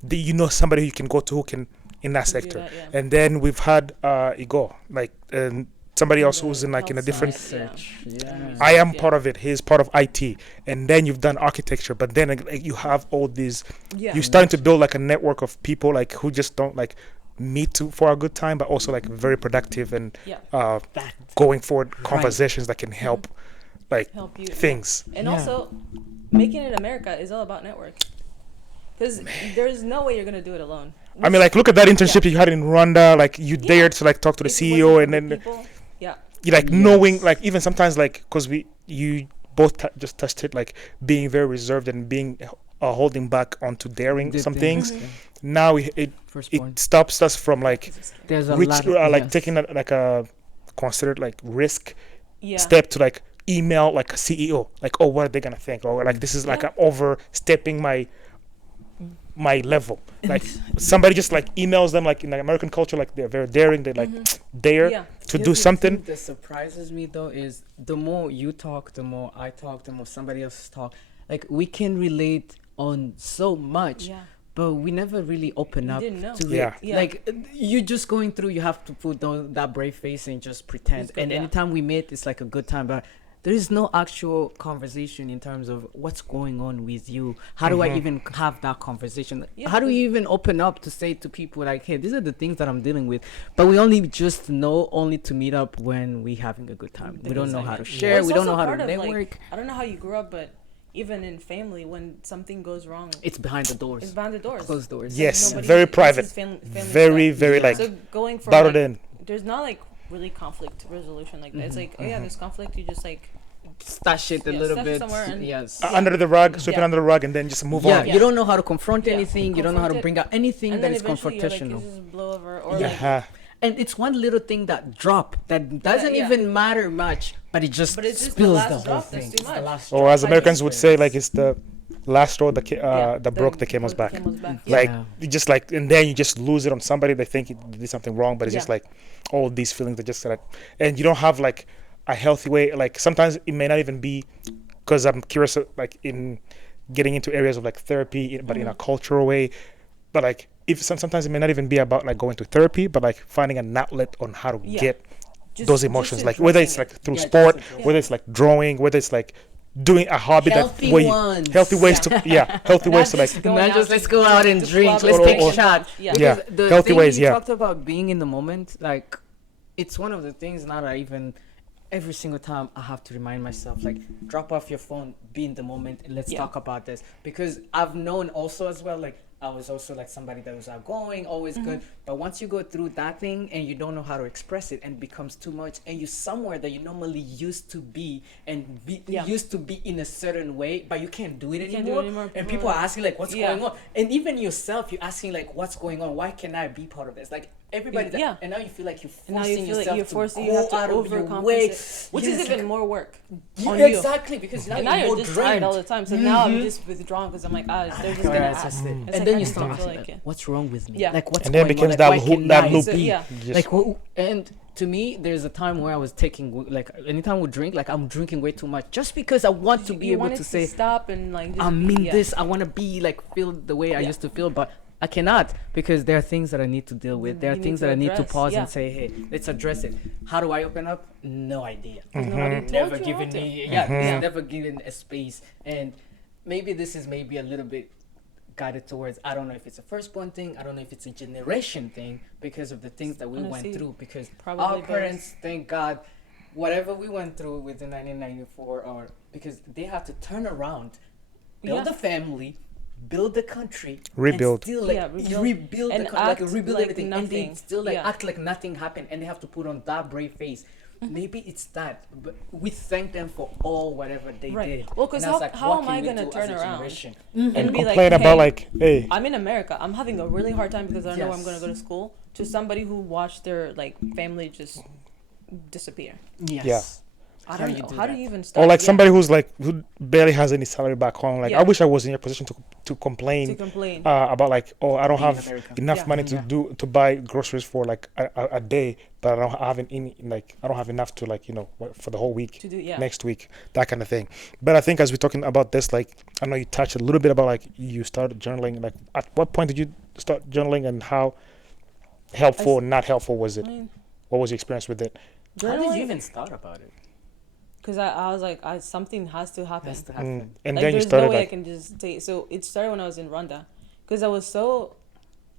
You know somebody who you can go to who can in that sector. And then we've had Igor, like somebody else who's in like in a different I am part of it, he's part of IT, and then you've done architecture, but then like, you have all these you're starting to build like a network of people like who just don't like meet for a good time, but also like very productive and going forward conversations that can help help you things. And also making it America is all about network, because there's no way you're gonna do it alone. I mean, like, look at that internship you had in Rwanda. Like, you dared to like talk to the CEO, and then like knowing, like even sometimes, like because you both just touched it, like being very reserved and being holding back onto daring some things. Now it stops us from like taking like a considered like risk step to like email like a CEO, like, oh, what are they gonna think, or like this is like I'm overstepping my level. Like somebody just like emails them, like in the American culture, like they're very daring, they like dare to do something. That surprises me though is the more you talk, the more I talk, the more somebody else talk. Like we can relate on so much, but we never really open up to like you just going through, you have to put that brave face and just pretend. And anytime we meet, it's like a good time, but there is no actual conversation in terms of what's going on with you. How do I even have that conversation? How do you even open up to say to people like, hey, these are the things that I'm dealing with? But we only just know only to meet up when we're having a good time. We don't know how to share. We don't know how to network. Like, I don't know how you grew up, but even in family, when something goes wrong, it's behind the doors. It's behind the doors. Closed doors. Yes, very private. Very like so going for bottled in. There's not like really conflict resolution like that. It's like, there's conflict. You just like stash it a little bit, under the rug, sweep it under the rug, and then just move on. You don't know how to confront anything. You don't know how to bring out anything that is confrontational. Like, you just blow over, or and it's one little thing that that doesn't even matter much, but it just spills the whole thing. Or as Americans would say, like it's the last straw that broke the camel's back. Like you just like, and then you just lose it on somebody. They think you did something wrong, but it's just like all these feelings that just like, and you don't have like a healthy way. Like sometimes it may not even be, because I'm curious, like in getting into areas of like therapy, but in a cultural way. But like if sometimes it may not even be about like going to therapy, but like finding an outlet on how to get those emotions, like whether it's like through sport, whether it's like drawing, whether it's like doing a hobby healthy ways to like not just let's go out and drink, let's take a shot. The healthy ways. You talked about being in the moment, like it's one of the things now that I even every single time I have to remind myself, like, drop off your phone, be in the moment, and let's talk about this. Because I've known also as well, like, I was also like somebody that was outgoing, always good. But once you go through that thing and you don't know how to express it and it becomes too much, and you're somewhere that you normally used to be and used to be in a certain way, but you can't do it anymore. And people are asking like, what's going on? And even yourself, you're asking like, what's going on? Why can't I be part of this? Like everybody that, and now you feel like you're forcing yourself to go out of your way, which is even more work on exactly, because now you're more just drained tired all the time. So now I'm just withdrawn because I'm like, they're just gonna ask. And then you start asking, like, what's wrong with me? Like what's and then going becomes on? that loop. Like, and to me, there's a time where I was taking, like, anytime we drink, like, I'm drinking way too much just because I want to be able to say, stop and like, I mean this. I want to be like feel the way I used to feel, but I cannot, because there are things that I need to deal with. There are things that I need to pause and say, hey, let's address it. How do I open up? No idea. Never given me, never given a space. And maybe this is maybe a little bit guided towards, I don't know if it's a firstborn thing, I don't know if it's a generation thing, because of the things that we went through, because our parents, thank God, whatever we went through within 1994, or because they have to turn around, build a family, build the country, rebuild, and still like rebuild and rebuild like everything, nothing. and they still like act like nothing happened, and they have to put on that brave face. Maybe it's that, but we thank them for all whatever they did. Well, because how am I gonna turn around and be complain like, about like, hey, I'm in America, I'm having a really hard time because I don't know where I'm gonna go to school. To somebody who watched their like family just disappear. I don't know. How do you even start? Or like somebody who's like, who barely has any salary back home. Like, I wish I was in your position to complain about like, oh, I don't have enough money to buy groceries for like a day, but I don't have enough to like, for the whole week, next week, that kind of thing. But I think as we're talking about this, like, I know you touched a little bit about like you started journaling. Like, at what point did you start journaling, and how helpful or not helpful was it? What was your experience with it? How did you even start about it? Because I was like, something has to happen. And like, then you started, no way I can just say. So it started when I was in Rwanda, because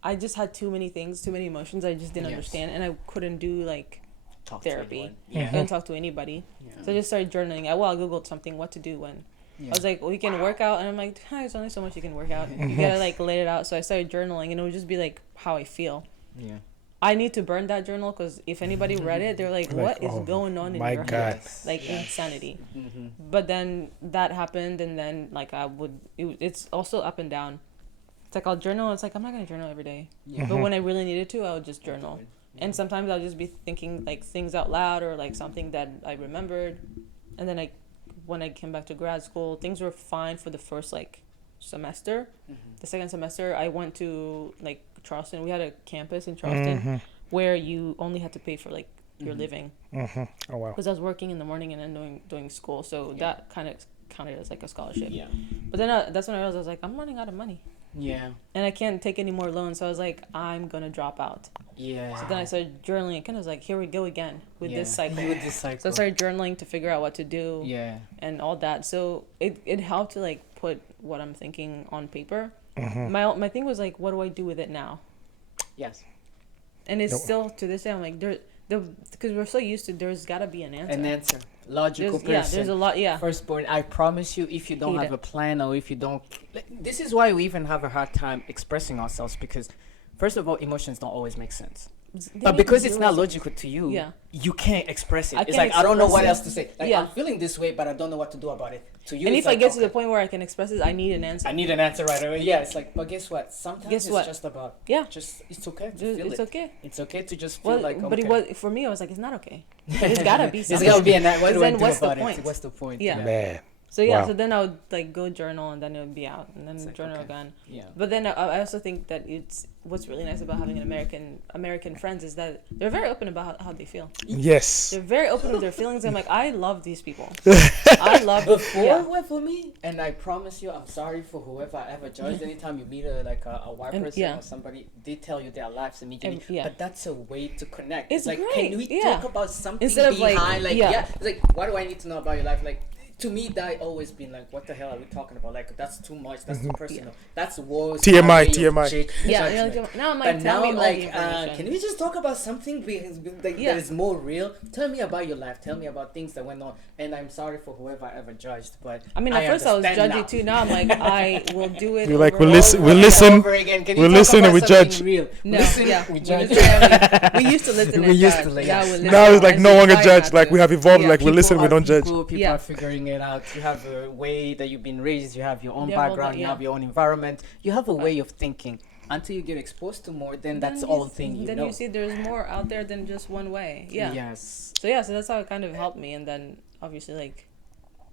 I just had too many things, too many emotions I just didn't understand, and I couldn't do like therapy. I couldn't talk to anybody. So I just started journaling. I Googled something, what to do when. I was like, well, you can work out, and I'm like, there's only so much you can work out. You gotta like let it out. So I started journaling, and it would just be like how I feel. I need to burn that journal because if anybody read it, they're like, what is going on in your head? Like insanity. But then that happened, and then like it's also up and down. It's like I'll journal. It's like I'm not gonna journal every day, but when I really needed to, I would just journal. And sometimes I'll just be thinking like things out loud or like something that I remembered, and then when I came back to grad school, things were fine for the first like semester. The second semester, I went to like Charleston. We had a campus in Charleston where you only had to pay for like your living. Oh wow! Because I was working in the morning and then doing school, so that kind of counted as like a scholarship. Yeah. But then that's when I realized I was like, I'm running out of money. Yeah. And I can't take any more loans, so I was like, I'm gonna drop out. Yeah. So then I started journaling. Kind of like, here we go again with this cycle. So I started journaling to figure out what to do. Yeah. And all that. So it helped to like put what I'm thinking on paper. My thing was like, what do I do with it now? Yes. And it's still to this day, I'm like, because we're so used to there's got to be an answer. Logical person. Yeah, there's a lot. Yeah. Firstborn, I promise you, if you don't have a plan or if you don't, this is why we even have a hard time expressing ourselves, because first of all, emotions don't always make sense. But because it's not logical to you, you can't express it. It's like, I don't know what else to say. Like, I'm feeling this way, but I don't know what to do about it. To you, and if I get to the point where I can express it, I need an answer. I need an answer right away. Yeah, it's like, but guess what? Sometimes it's just about, it's okay to feel it. It's okay. It's okay to just feel like, okay. But for me, I was like, it's not okay. It's gotta be something. It's gotta be an answer. What do I do about it? What's the point? Yeah. Man. So so then I would like go journal, and then it would be out, and then journal again. Yeah. But then I also think that what's really nice about having an American friends is that they're very open about how they feel. Yes. They're very open with their feelings. I'm like, I love these people. I love for me, and I promise you, I'm sorry for whoever I ever judged. Anytime you meet a white person or somebody, they tell you their lives immediately. But that's a way to connect. It's like, great. Can we talk about something instead of behind? It's like, what do I need to know about your life? Like, to me, that always been like, what the hell are we talking about? Like, that's too much. That's too personal. That's worse. TMI. Now I'm like, but now I'm like, can we just talk about something that is more real? Tell me about your life. Tell me about things that went on. And I'm sorry for whoever I ever judged, but I mean, at first I was judgy too. Now I'm like, I will do it. We're like, we listen, and we judge. Real? No, we judge. We used to listen. Now it's like no longer judge. Like we have evolved. Like we listen, we don't judge. People are figuring it out. You have a way that you've been raised. You have your own background. You have your own environment. You have a way of thinking. Until you get exposed to more, then that's all the thing you know. Then you see there's more out there than just one way. Yeah. Yes. So that's how it kind of helped me, and then obviously like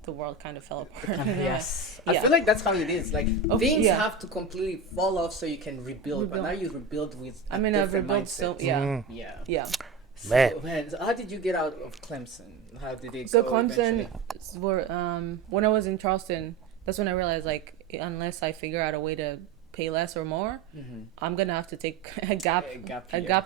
the world kind of fell apart. Yes. I feel like that's how it is. Like things have to completely fall off so you can rebuild. But now you rebuild with I've rebuilt mindset. So Yeah. Man. So how did you get out of Clemson? How did it go? So Clemson were when I was in Charleston, that's when I realized like unless I figure out a way to pay less or more, I'm gonna have to take a gap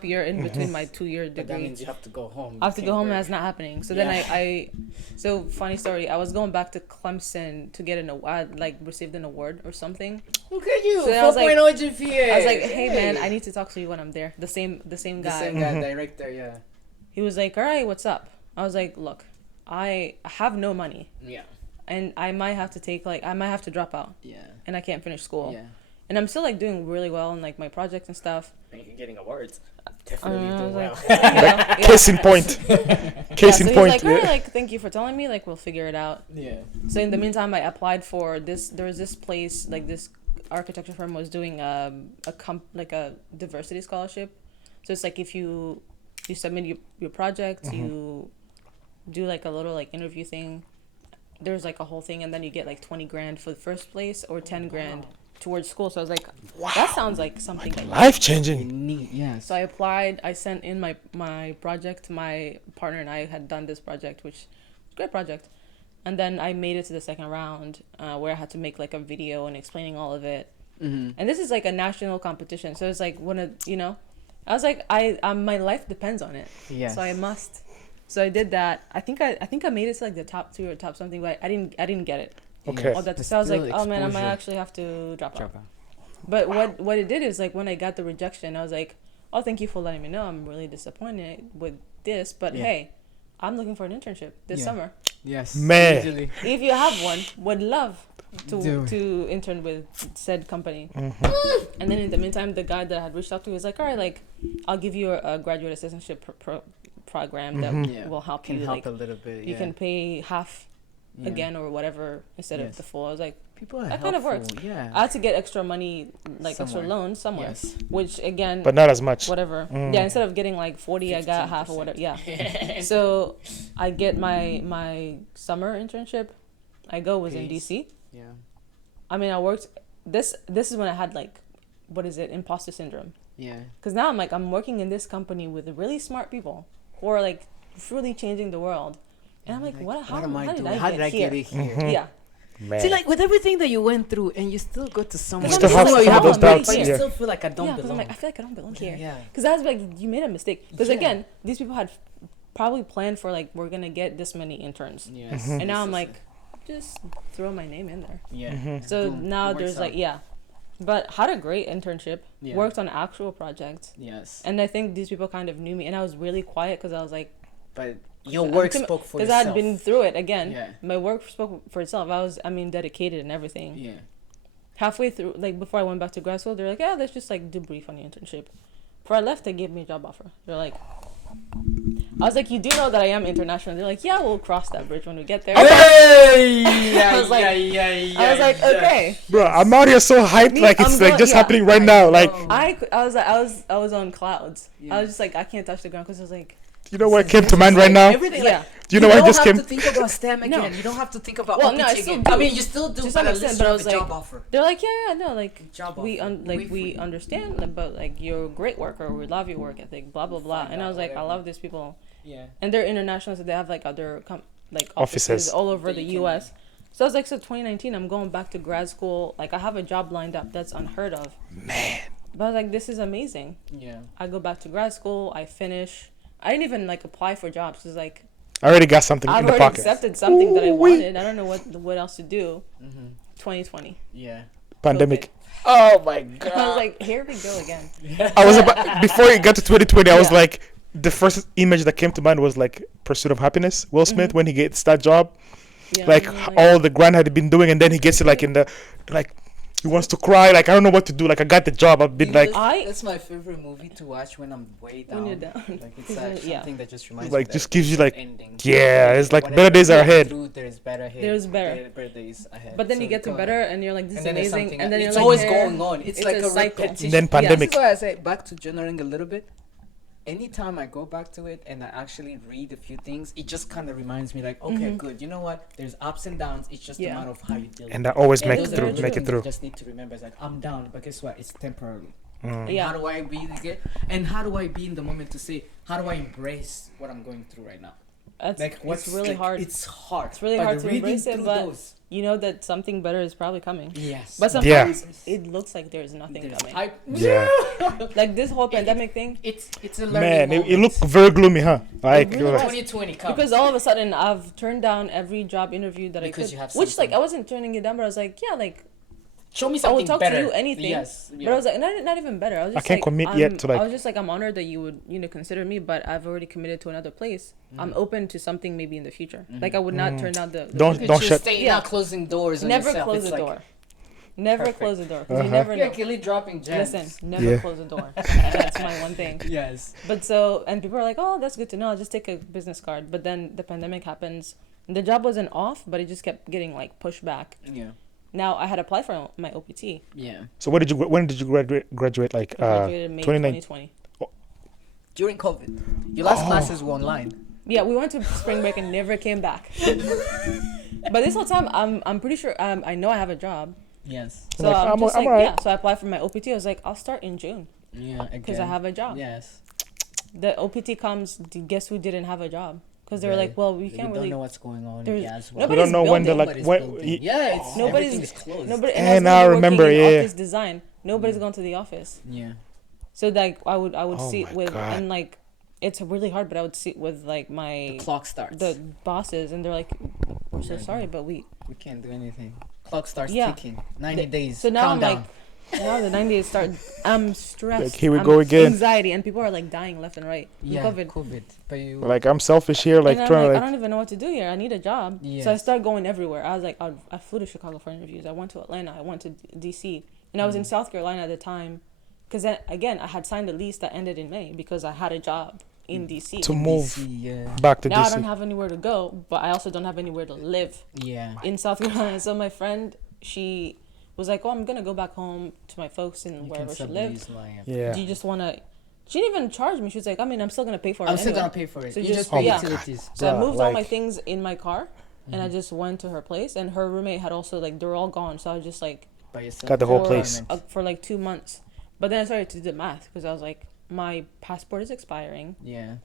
year in between my 2-year degree. But that means you have to go home. I have to go home, and that's not happening. So then so funny story. I was going back to Clemson to get I received an award or something. Look at you, so 4.0 GPA. I was like, hey man, I need to talk to you when I'm there. The same guy. The same guy, director. Yeah. He was like, all right, what's up? I was like, look, I have no money. Yeah. And I might have to drop out. Yeah. And I can't finish school. Yeah. And I'm still like doing really well in like my projects and stuff. And you're getting awards. Definitely doing well. Case in point. Case in point. Like, all right, like, thank you for telling me. Like, we'll figure it out. Yeah. So in the meantime, I applied for this. There was this place, like this architecture firm was doing a diversity scholarship. So it's like if you submit your project, you do like a little like interview thing. There's like a whole thing, and then you get like 20 grand for the first place or 10 grand. Towards school. So I was like, that sounds like something like life changing. Neat, yeah. So I applied. I sent in my project. My partner and I had done this project, which was a great project. And then I made it to the second round where I had to make like a video and explaining all of it. And this is like a national competition. So it's like I was like, my life depends on it. Yeah. So I must. So I did that. I think I made it to like the top 2 or top something, but I didn't get it. Okay. So I was like, oh man, I might actually have to drop out. But what it did is like when I got the rejection, I was like, oh, thank you for letting me know. I'm really disappointed with this, but hey, I'm looking for an internship this summer. Yes. Man. If you have one, would love to intern with said company. And then in the meantime, the guy that I had reached out to was like, all right, like, I'll give you a graduate assistantship program that will help you. Help like a little bit. You can pay half again or whatever instead of the full. I was like, people are that helpful. Kind of works. Yeah. I had to get extra money, like extra loans somewhere, which again, but not as much. Whatever. Yeah, instead of getting like 40, 15%. I got half or whatever. Yeah. So I get my summer internship. I go was in DC. Yeah. I mean, I worked. This is when I had like, what is it? Imposter syndrome. Yeah. Because now I'm working in this company with really smart people who are like really changing the world. And I'm like, how did I get it here? Yeah. Man. See, like with everything that you went through, and you still go to somewhere. You still have some of those doubts. But you still feel like I don't belong. I'm like, I feel like I don't belong here. Yeah. Because I was like, you made a mistake. Because again, these people had probably planned for like, we're gonna get this many interns. Yes. And now I'm like, just throw my name in there. Yeah. So now there's like, but had a great internship. Yeah. Worked on actual projects. Yes. And I think these people kind of knew me, and I was really quiet because I was like, but your work spoke for yourself. Because I had been through it again. Yeah. My work spoke for itself. I mean, dedicated and everything. Yeah. Halfway through, like before I went back to grad school, they're like, yeah, let's just like debrief on your internship. Before I left, they gave me a job offer. They're like, I was like, you do know that I am international? They're like, yeah, we'll cross that bridge when we get there. Hey! I was like, okay. Bro, I'm out here so hyped, like it's like just happening right now. Like I was on clouds. Yeah. I was just like, I can't touch the ground because I was like, you know what came to mind right now? You know what just came? You don't have to think about STEM again. No. You don't have to think about OPT again. I mean, you still do, but at least you have a job offer. They're like, like we understand about like you're a great worker. We love your work ethic. Blah blah blah. And I was like, I love these people. Yeah. And they're international, so they have like other offices all over the U.S. So I was like, so 2019, I'm going back to grad school. Like I have a job lined up that's unheard of. Man. But I was like, this is amazing. Yeah. I go back to grad school. I finish. I didn't even like apply for jobs. It's like I already got something in the pocket. I've already accepted something that I wanted. I don't know what else to do. 2020. Yeah. Pandemic. Okay. Oh my god. I was like, here we go again. I was before it got to 2020. I was like, the first image that came to mind was like Pursuit of Happiness. Will Smith when he gets that job, like all the grind had been doing, and then he gets it like in the like. He wants to cry, like I don't know what to do. Like I got the job. I've been like. That's my favorite movie to watch when I'm way down. When you're down. Like it's something that just reminds me. Like just gives you like. Yeah, it's like better days are ahead. There's better days ahead. But then you get to better, and you're like, this is amazing, and then it's always going on. It's like a cycle. And then pandemic. This is why I say back to journaling a little bit. Anytime I go back to it and I actually read a few things, it just kind of reminds me like, okay, good. You know what? There's ups and downs. It's just a matter of how you deal with it. And I always make it through. You just need to remember, it's like, I'm down, but guess what? It's temporary. How do I be again? And how do I be in the moment to say, how do I embrace what I'm going through right now? It's really hard. It's hard. It's really hard to embrace it, but you know that something better is probably coming. Yes. But sometimes it looks like there's nothing coming. Like this whole pandemic thing. It's a learning moment. It looked very gloomy, huh? Like really 2020 comes. Because all of a sudden I've turned down every job interview that I could. Which like I wasn't turning it down, but I was like, show me something better. I will talk to you anything. Yes. Yeah. But I was like, not even better. I was just can't commit yet to like. I was just like, I'm honored that you would consider me, but I've already committed to another place. I'm open to something maybe in the future. Like I would not turn down the don't shut. Not closing doors. Never close the door. Never close the door. Because you never know. Yeah, Kelly dropping gems. Listen, never close the door. That's my one thing. Yes. But and people are like, oh, that's good to know. I'll just take a business card. But then the pandemic happens. The job wasn't off, but it just kept getting like pushed back. Yeah. Now I had applied for my OPT. Yeah. So when did you graduate? Like graduated May 2020. During COVID, your last classes were online. Yeah, we went to spring break and never came back. But this whole time, I'm pretty sure I know I have a job. Yes. So I'm just like, So I applied for my OPT. I was like, I'll start in June. Yeah. Because I have a job. Yes. The OPT comes. Guess who didn't have a job? Because they're like, well, we can't really. Don't know what's going on. We don't know when they're like. It's nobody's closed. And I remember, office design. Nobody's gone to the office. Yeah. So like I would sit with and like it's really hard, but I would sit with like the clock starts. The bosses, and they're like, we're so sorry, but we can't do anything. Clock starts ticking. 90 days. So now I'm like, Now the 90s start. I'm stressed. Like, here we go again. Anxiety, and people are like dying left and right. Yeah, COVID. But you like, I'm selfish here. Like, trying I don't even know what to do here. I need a job. Yes. So I started going everywhere. I was like, I flew to Chicago for interviews. I went to Atlanta. I went to DC, and I was in South Carolina at the time, because again I had signed a lease that ended in May because I had a job in DC. To move back to now DC. I don't have anywhere to go, but I also don't have anywhere to live. Yeah. In South Carolina. So my friend, she was like, "Oh, I'm gonna go back home to my folks and wherever she lived. Yeah. Do you just wanna?" She didn't even charge me. She was like, "I mean, I'm still gonna pay for it. I'm still gonna pay for it. So you just pay utilities." So I moved all my things in my car, and I just went to her place. And her roommate had also like they were all gone. So I was just like by yourself. Got the whole place for like 2 months. But then I started to do the math because I was like, my passport is expiring. Yeah.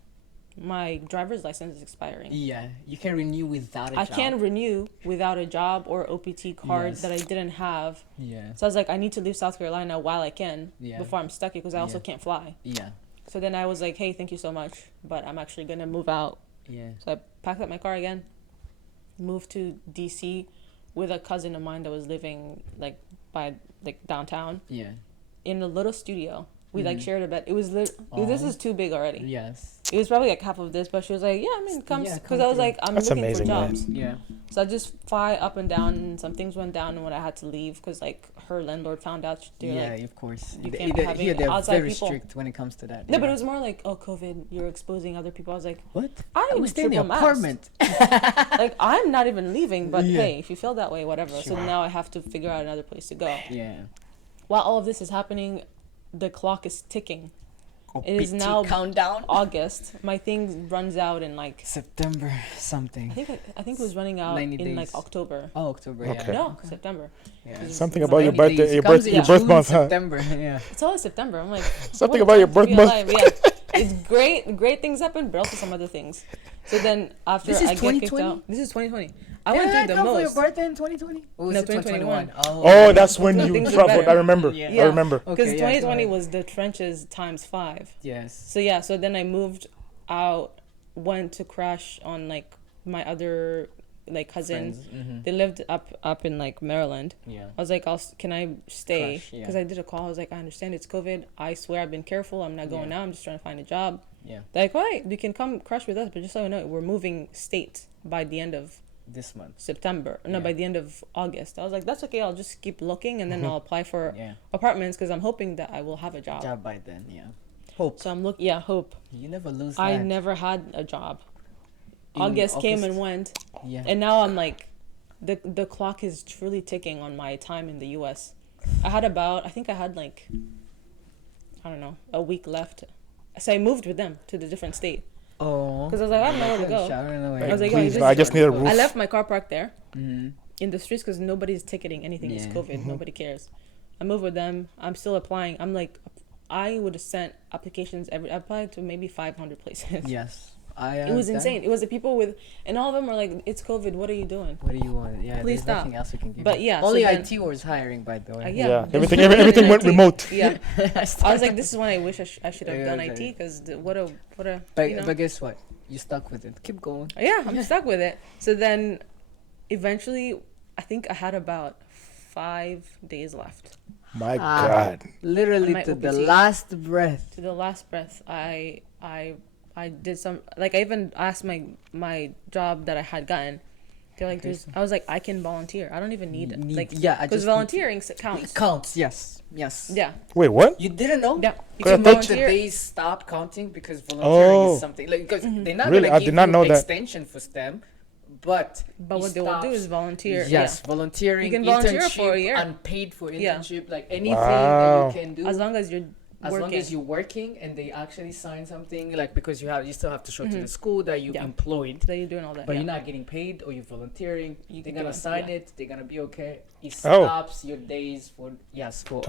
My driver's license is expiring. Yeah, you can renew without a job. I can't renew without a job or OPT card that I didn't have. Yeah. So I was like, I need to leave South Carolina while I can before I'm stuck here because I also can't fly. Yeah. So then I was like, hey, thank you so much, but I'm actually going to move out. Yeah. So I packed up my car again, moved to DC with a cousin of mine that was living like by like downtown. Yeah. In a little studio. We like shared a bed. It was this is too big already. Yes. It was probably like half of this, but she was like, "Yeah, I mean, come," because I was like, "I'm looking for jobs." Man. Yeah. So I just fly up and down, and some things went down when I had to leave because like her landlord found out. Yeah, of course. You can't be having they're outside very people. strict when it comes to that. No, but it was more like, "Oh, COVID, you're exposing other people." I was like, "What? I was in the apartment." Like I'm not even leaving, but hey, if you feel that way, whatever. Sure. So now I have to figure out another place to go. Yeah. While all of this is happening, the clock is ticking. It is now countdown. August. My thing runs out in like September something. I think it was running out in like October. Oh, October. Okay. Yeah. No, September. Yeah. Something about your birthday, your birth month, huh? September. Yeah. It's always September. I'm like something about your birth month. Yeah. It's great things happen, but also some other things. So then after I get kicked out, this is 2020. I went through the most. For your birthday in 2020? Or was it 2021? Oh, that's when you traveled. I remember. Yeah. I remember. Because 2020 was the trenches times 5. Yes. So then I moved out, went to crash on like my other like cousins. They lived up in like Maryland. Yeah. I was like, can I stay? Because I did a call. I was like, I understand it's COVID. I swear I've been careful. I'm not going now. I'm just trying to find a job. Yeah. They're like, all right, you can come crash with us, but just so you know, we're moving state by the end of this month. September. No, by the end of August. I was like, that's okay. I'll just keep looking and then I'll apply for apartments because I'm hoping that I will have a job. Job by then, yeah. Hope. So I'm looking. Yeah, hope. You never lose that. I never had a job. August came and went. Yeah. And now I'm like, the clock is truly ticking on my time in the U.S. I had like, I don't know, a week left. So I moved with them to the different state. Oh. Because I was like, I don't know where to go. I was like, please, I just need a roof. I left my car parked there in the streets because nobody's ticketing anything. It's COVID. Nobody cares. I moved with them. I'm still applying. I'm like, I would have sent applications I applied to maybe 500 places. Yes. It was insane. It was the people with, and all of them were like, "It's COVID. What are you doing? What do you want? Yeah, please stop. Nothing else we can give. But yeah, only IT was hiring, by the way. Yeah, everything went remote. Yeah, I was like, this is when I wish I should have done IT because what a. But guess what? You stuck with it. Keep going. Yeah, I'm stuck with it. So then, eventually, I think I had about 5 days left. My God. Literally to the last breath. To the last breath, I did some, like I even asked my job that I had gotten. They're like, I was like, I can volunteer. I don't even need it. Like, because volunteering counts. It counts, yes. Yeah. Wait, what? You didn't know? Yeah. You can volunteer. They stopped counting because volunteering is something like because they're not really. I did not know that extension for STEM. But what they will do is volunteer. Yes, volunteering. You can volunteer for a year. Unpaid for internship, like anything that you can do. As long as you're working and they actually sign something, like because you still have to show to the school that you're employed, that you're doing all that, but you're not getting paid or you're volunteering. They're gonna sign it. They're gonna be okay. It stops your days for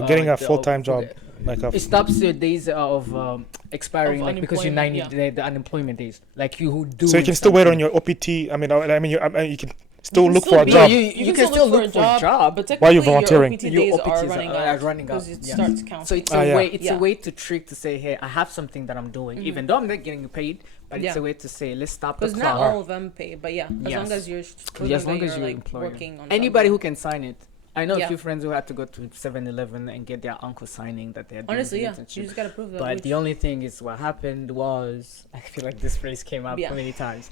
getting a full-time job. It stops your days of expiring, like because you're 90 the unemployment days, like you who do. So you can still wait on your OPT. I mean, you can still look for a job. You can still look for a job, but while you're volunteering. Your OPTs are running out because it starts counting. So it's a way. It's a way to trick to say, hey, I have something that I'm doing, even though I'm not getting paid. But it's a way to say, let's stop the clock. Because not all of them pay, but as long as you're employed. Working on anybody who can sign it, I know a few friends who had to go to 7-Eleven and get their uncle signing that they had doing the internship. You just gotta prove that. But the only thing is, what happened was, I feel like this phrase came up many times.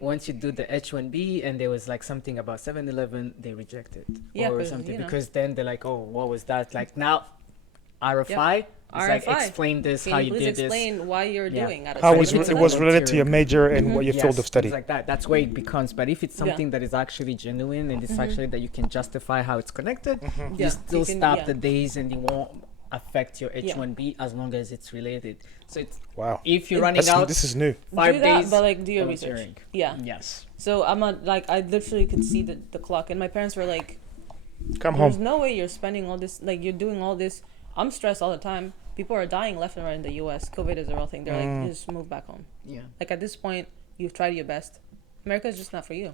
Once you do the H1B and there was like something about 7-Eleven, they rejected or something, because then they're like, oh, what was that? Like now, RFI. It's like, explain this, how you did this. Explain why you're doing it. How it was related to your major and what your field of study. Like that. That's where it becomes. But if it's something that is actually genuine and it's actually that you can justify how it's connected, you still stop the days and it won't affect your H1B as long as it's related. So it's if you're running out, this is new. 5 days, but like do your research. Yeah. Yes. So I'm not like, I literally could see the clock, and my parents were like, "Come home. There's no way you're spending all this. Like you're doing all this. I'm stressed all the time. People are dying left and right in the U.S. COVID is a real thing. They're like, just move back home. Yeah. Like at this point, you've tried your best. America's just not for you."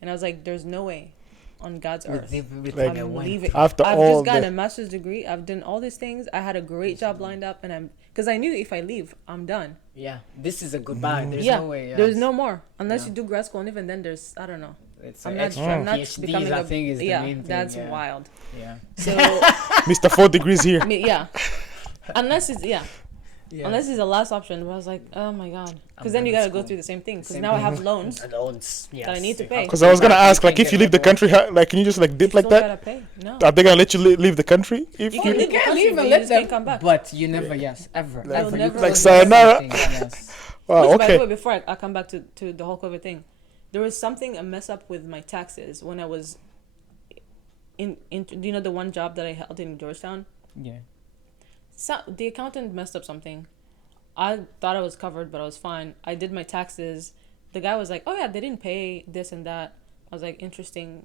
And I was like, "There's no way, on God's earth, I'm leaving. I've just got a master's degree. I've done all these things. I had a great job lined up, and because I knew if I leave, I'm done. Yeah, this is a goodbye. There's no way. Yes. There's no more unless you do grad school, and even then, there's I don't know. I'm not PhDs, becoming I think is the main thing. That's wild. Yeah. So, Mr. 4 degrees here. Unless it's unless it's the last option. But I was like, oh my god, because then you gotta go through the same thing. Because now I have loans that I need to pay. Because I was gonna ask, like, if you leave the country, like, can you just like dip like that? Gotta pay. No. Are they gonna let you leave the country? If you can't leave and let them come back. But you never, ever. Like sayonara. Wow. Which, by the way, before I come back to the whole COVID thing, there was a mess up with my taxes when I was in do you know the one job that I held in Georgetown? Yeah. So the accountant messed up something. I thought I was covered, but I was fine. I did my taxes. The guy was like, "Oh yeah, they didn't pay this and that." I was like, "Interesting,"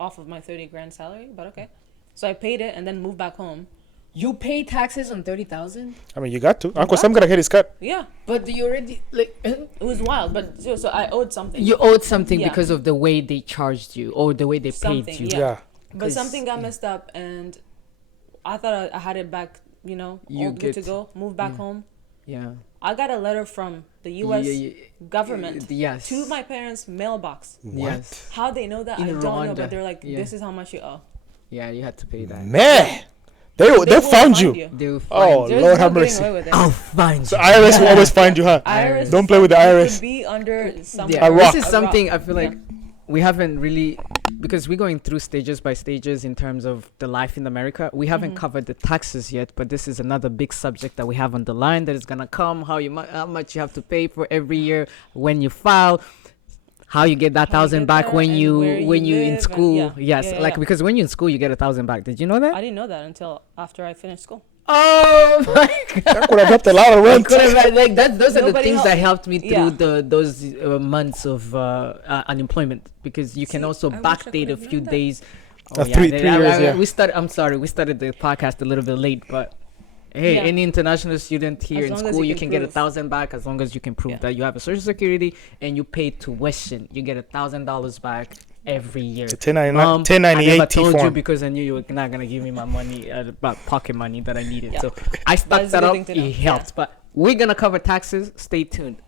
off of my 30 grand salary, but okay. So I paid it and then moved back home. You pay taxes on 30,000? I mean, you got to. Uncle Sam gonna get his cut. Yeah, but you already it was wild. But so I owed something. You owed something because of the way they charged you or the way they paid you. Yeah. But something got messed up, and I thought I had it back. All good to go. Move back home. Yeah. I got a letter from the U.S. government to my parents' mailbox. What? Yes. How they know that, I don't know, but they're like, this is how much you owe. Yeah, you had to pay that. Man, they found you. They will find you. Lord have mercy. I'll find you. So IRS will always find you, huh? IRS don't play with the IRS. Could be under some This is something I feel like we haven't really, because we're going through stages by stages in terms of the life in America. We haven't covered the taxes yet, but this is another big subject that we have on the line that is gonna come. How much you have to pay for every year when you file, how you get that 1,000 back when you in school. Because when you're in school you get 1,000 back. Did you know that? I didn't know that until after I finished school. Oh my god! That could have helped a lot of rent. Those are the things that helped me through those months of unemployment, because you can also backdate a few days. 3 years. We started the podcast a little bit late, but hey, any international student here in school, you can get 1,000 back as long as you can prove that you have a social security and you pay tuition. You get $1,000 back every year. The 1098 I never told form. you because I knew you were not gonna give me my money, pocket money that I needed. So I stuck that up. It helped. But we're gonna cover taxes. Stay tuned.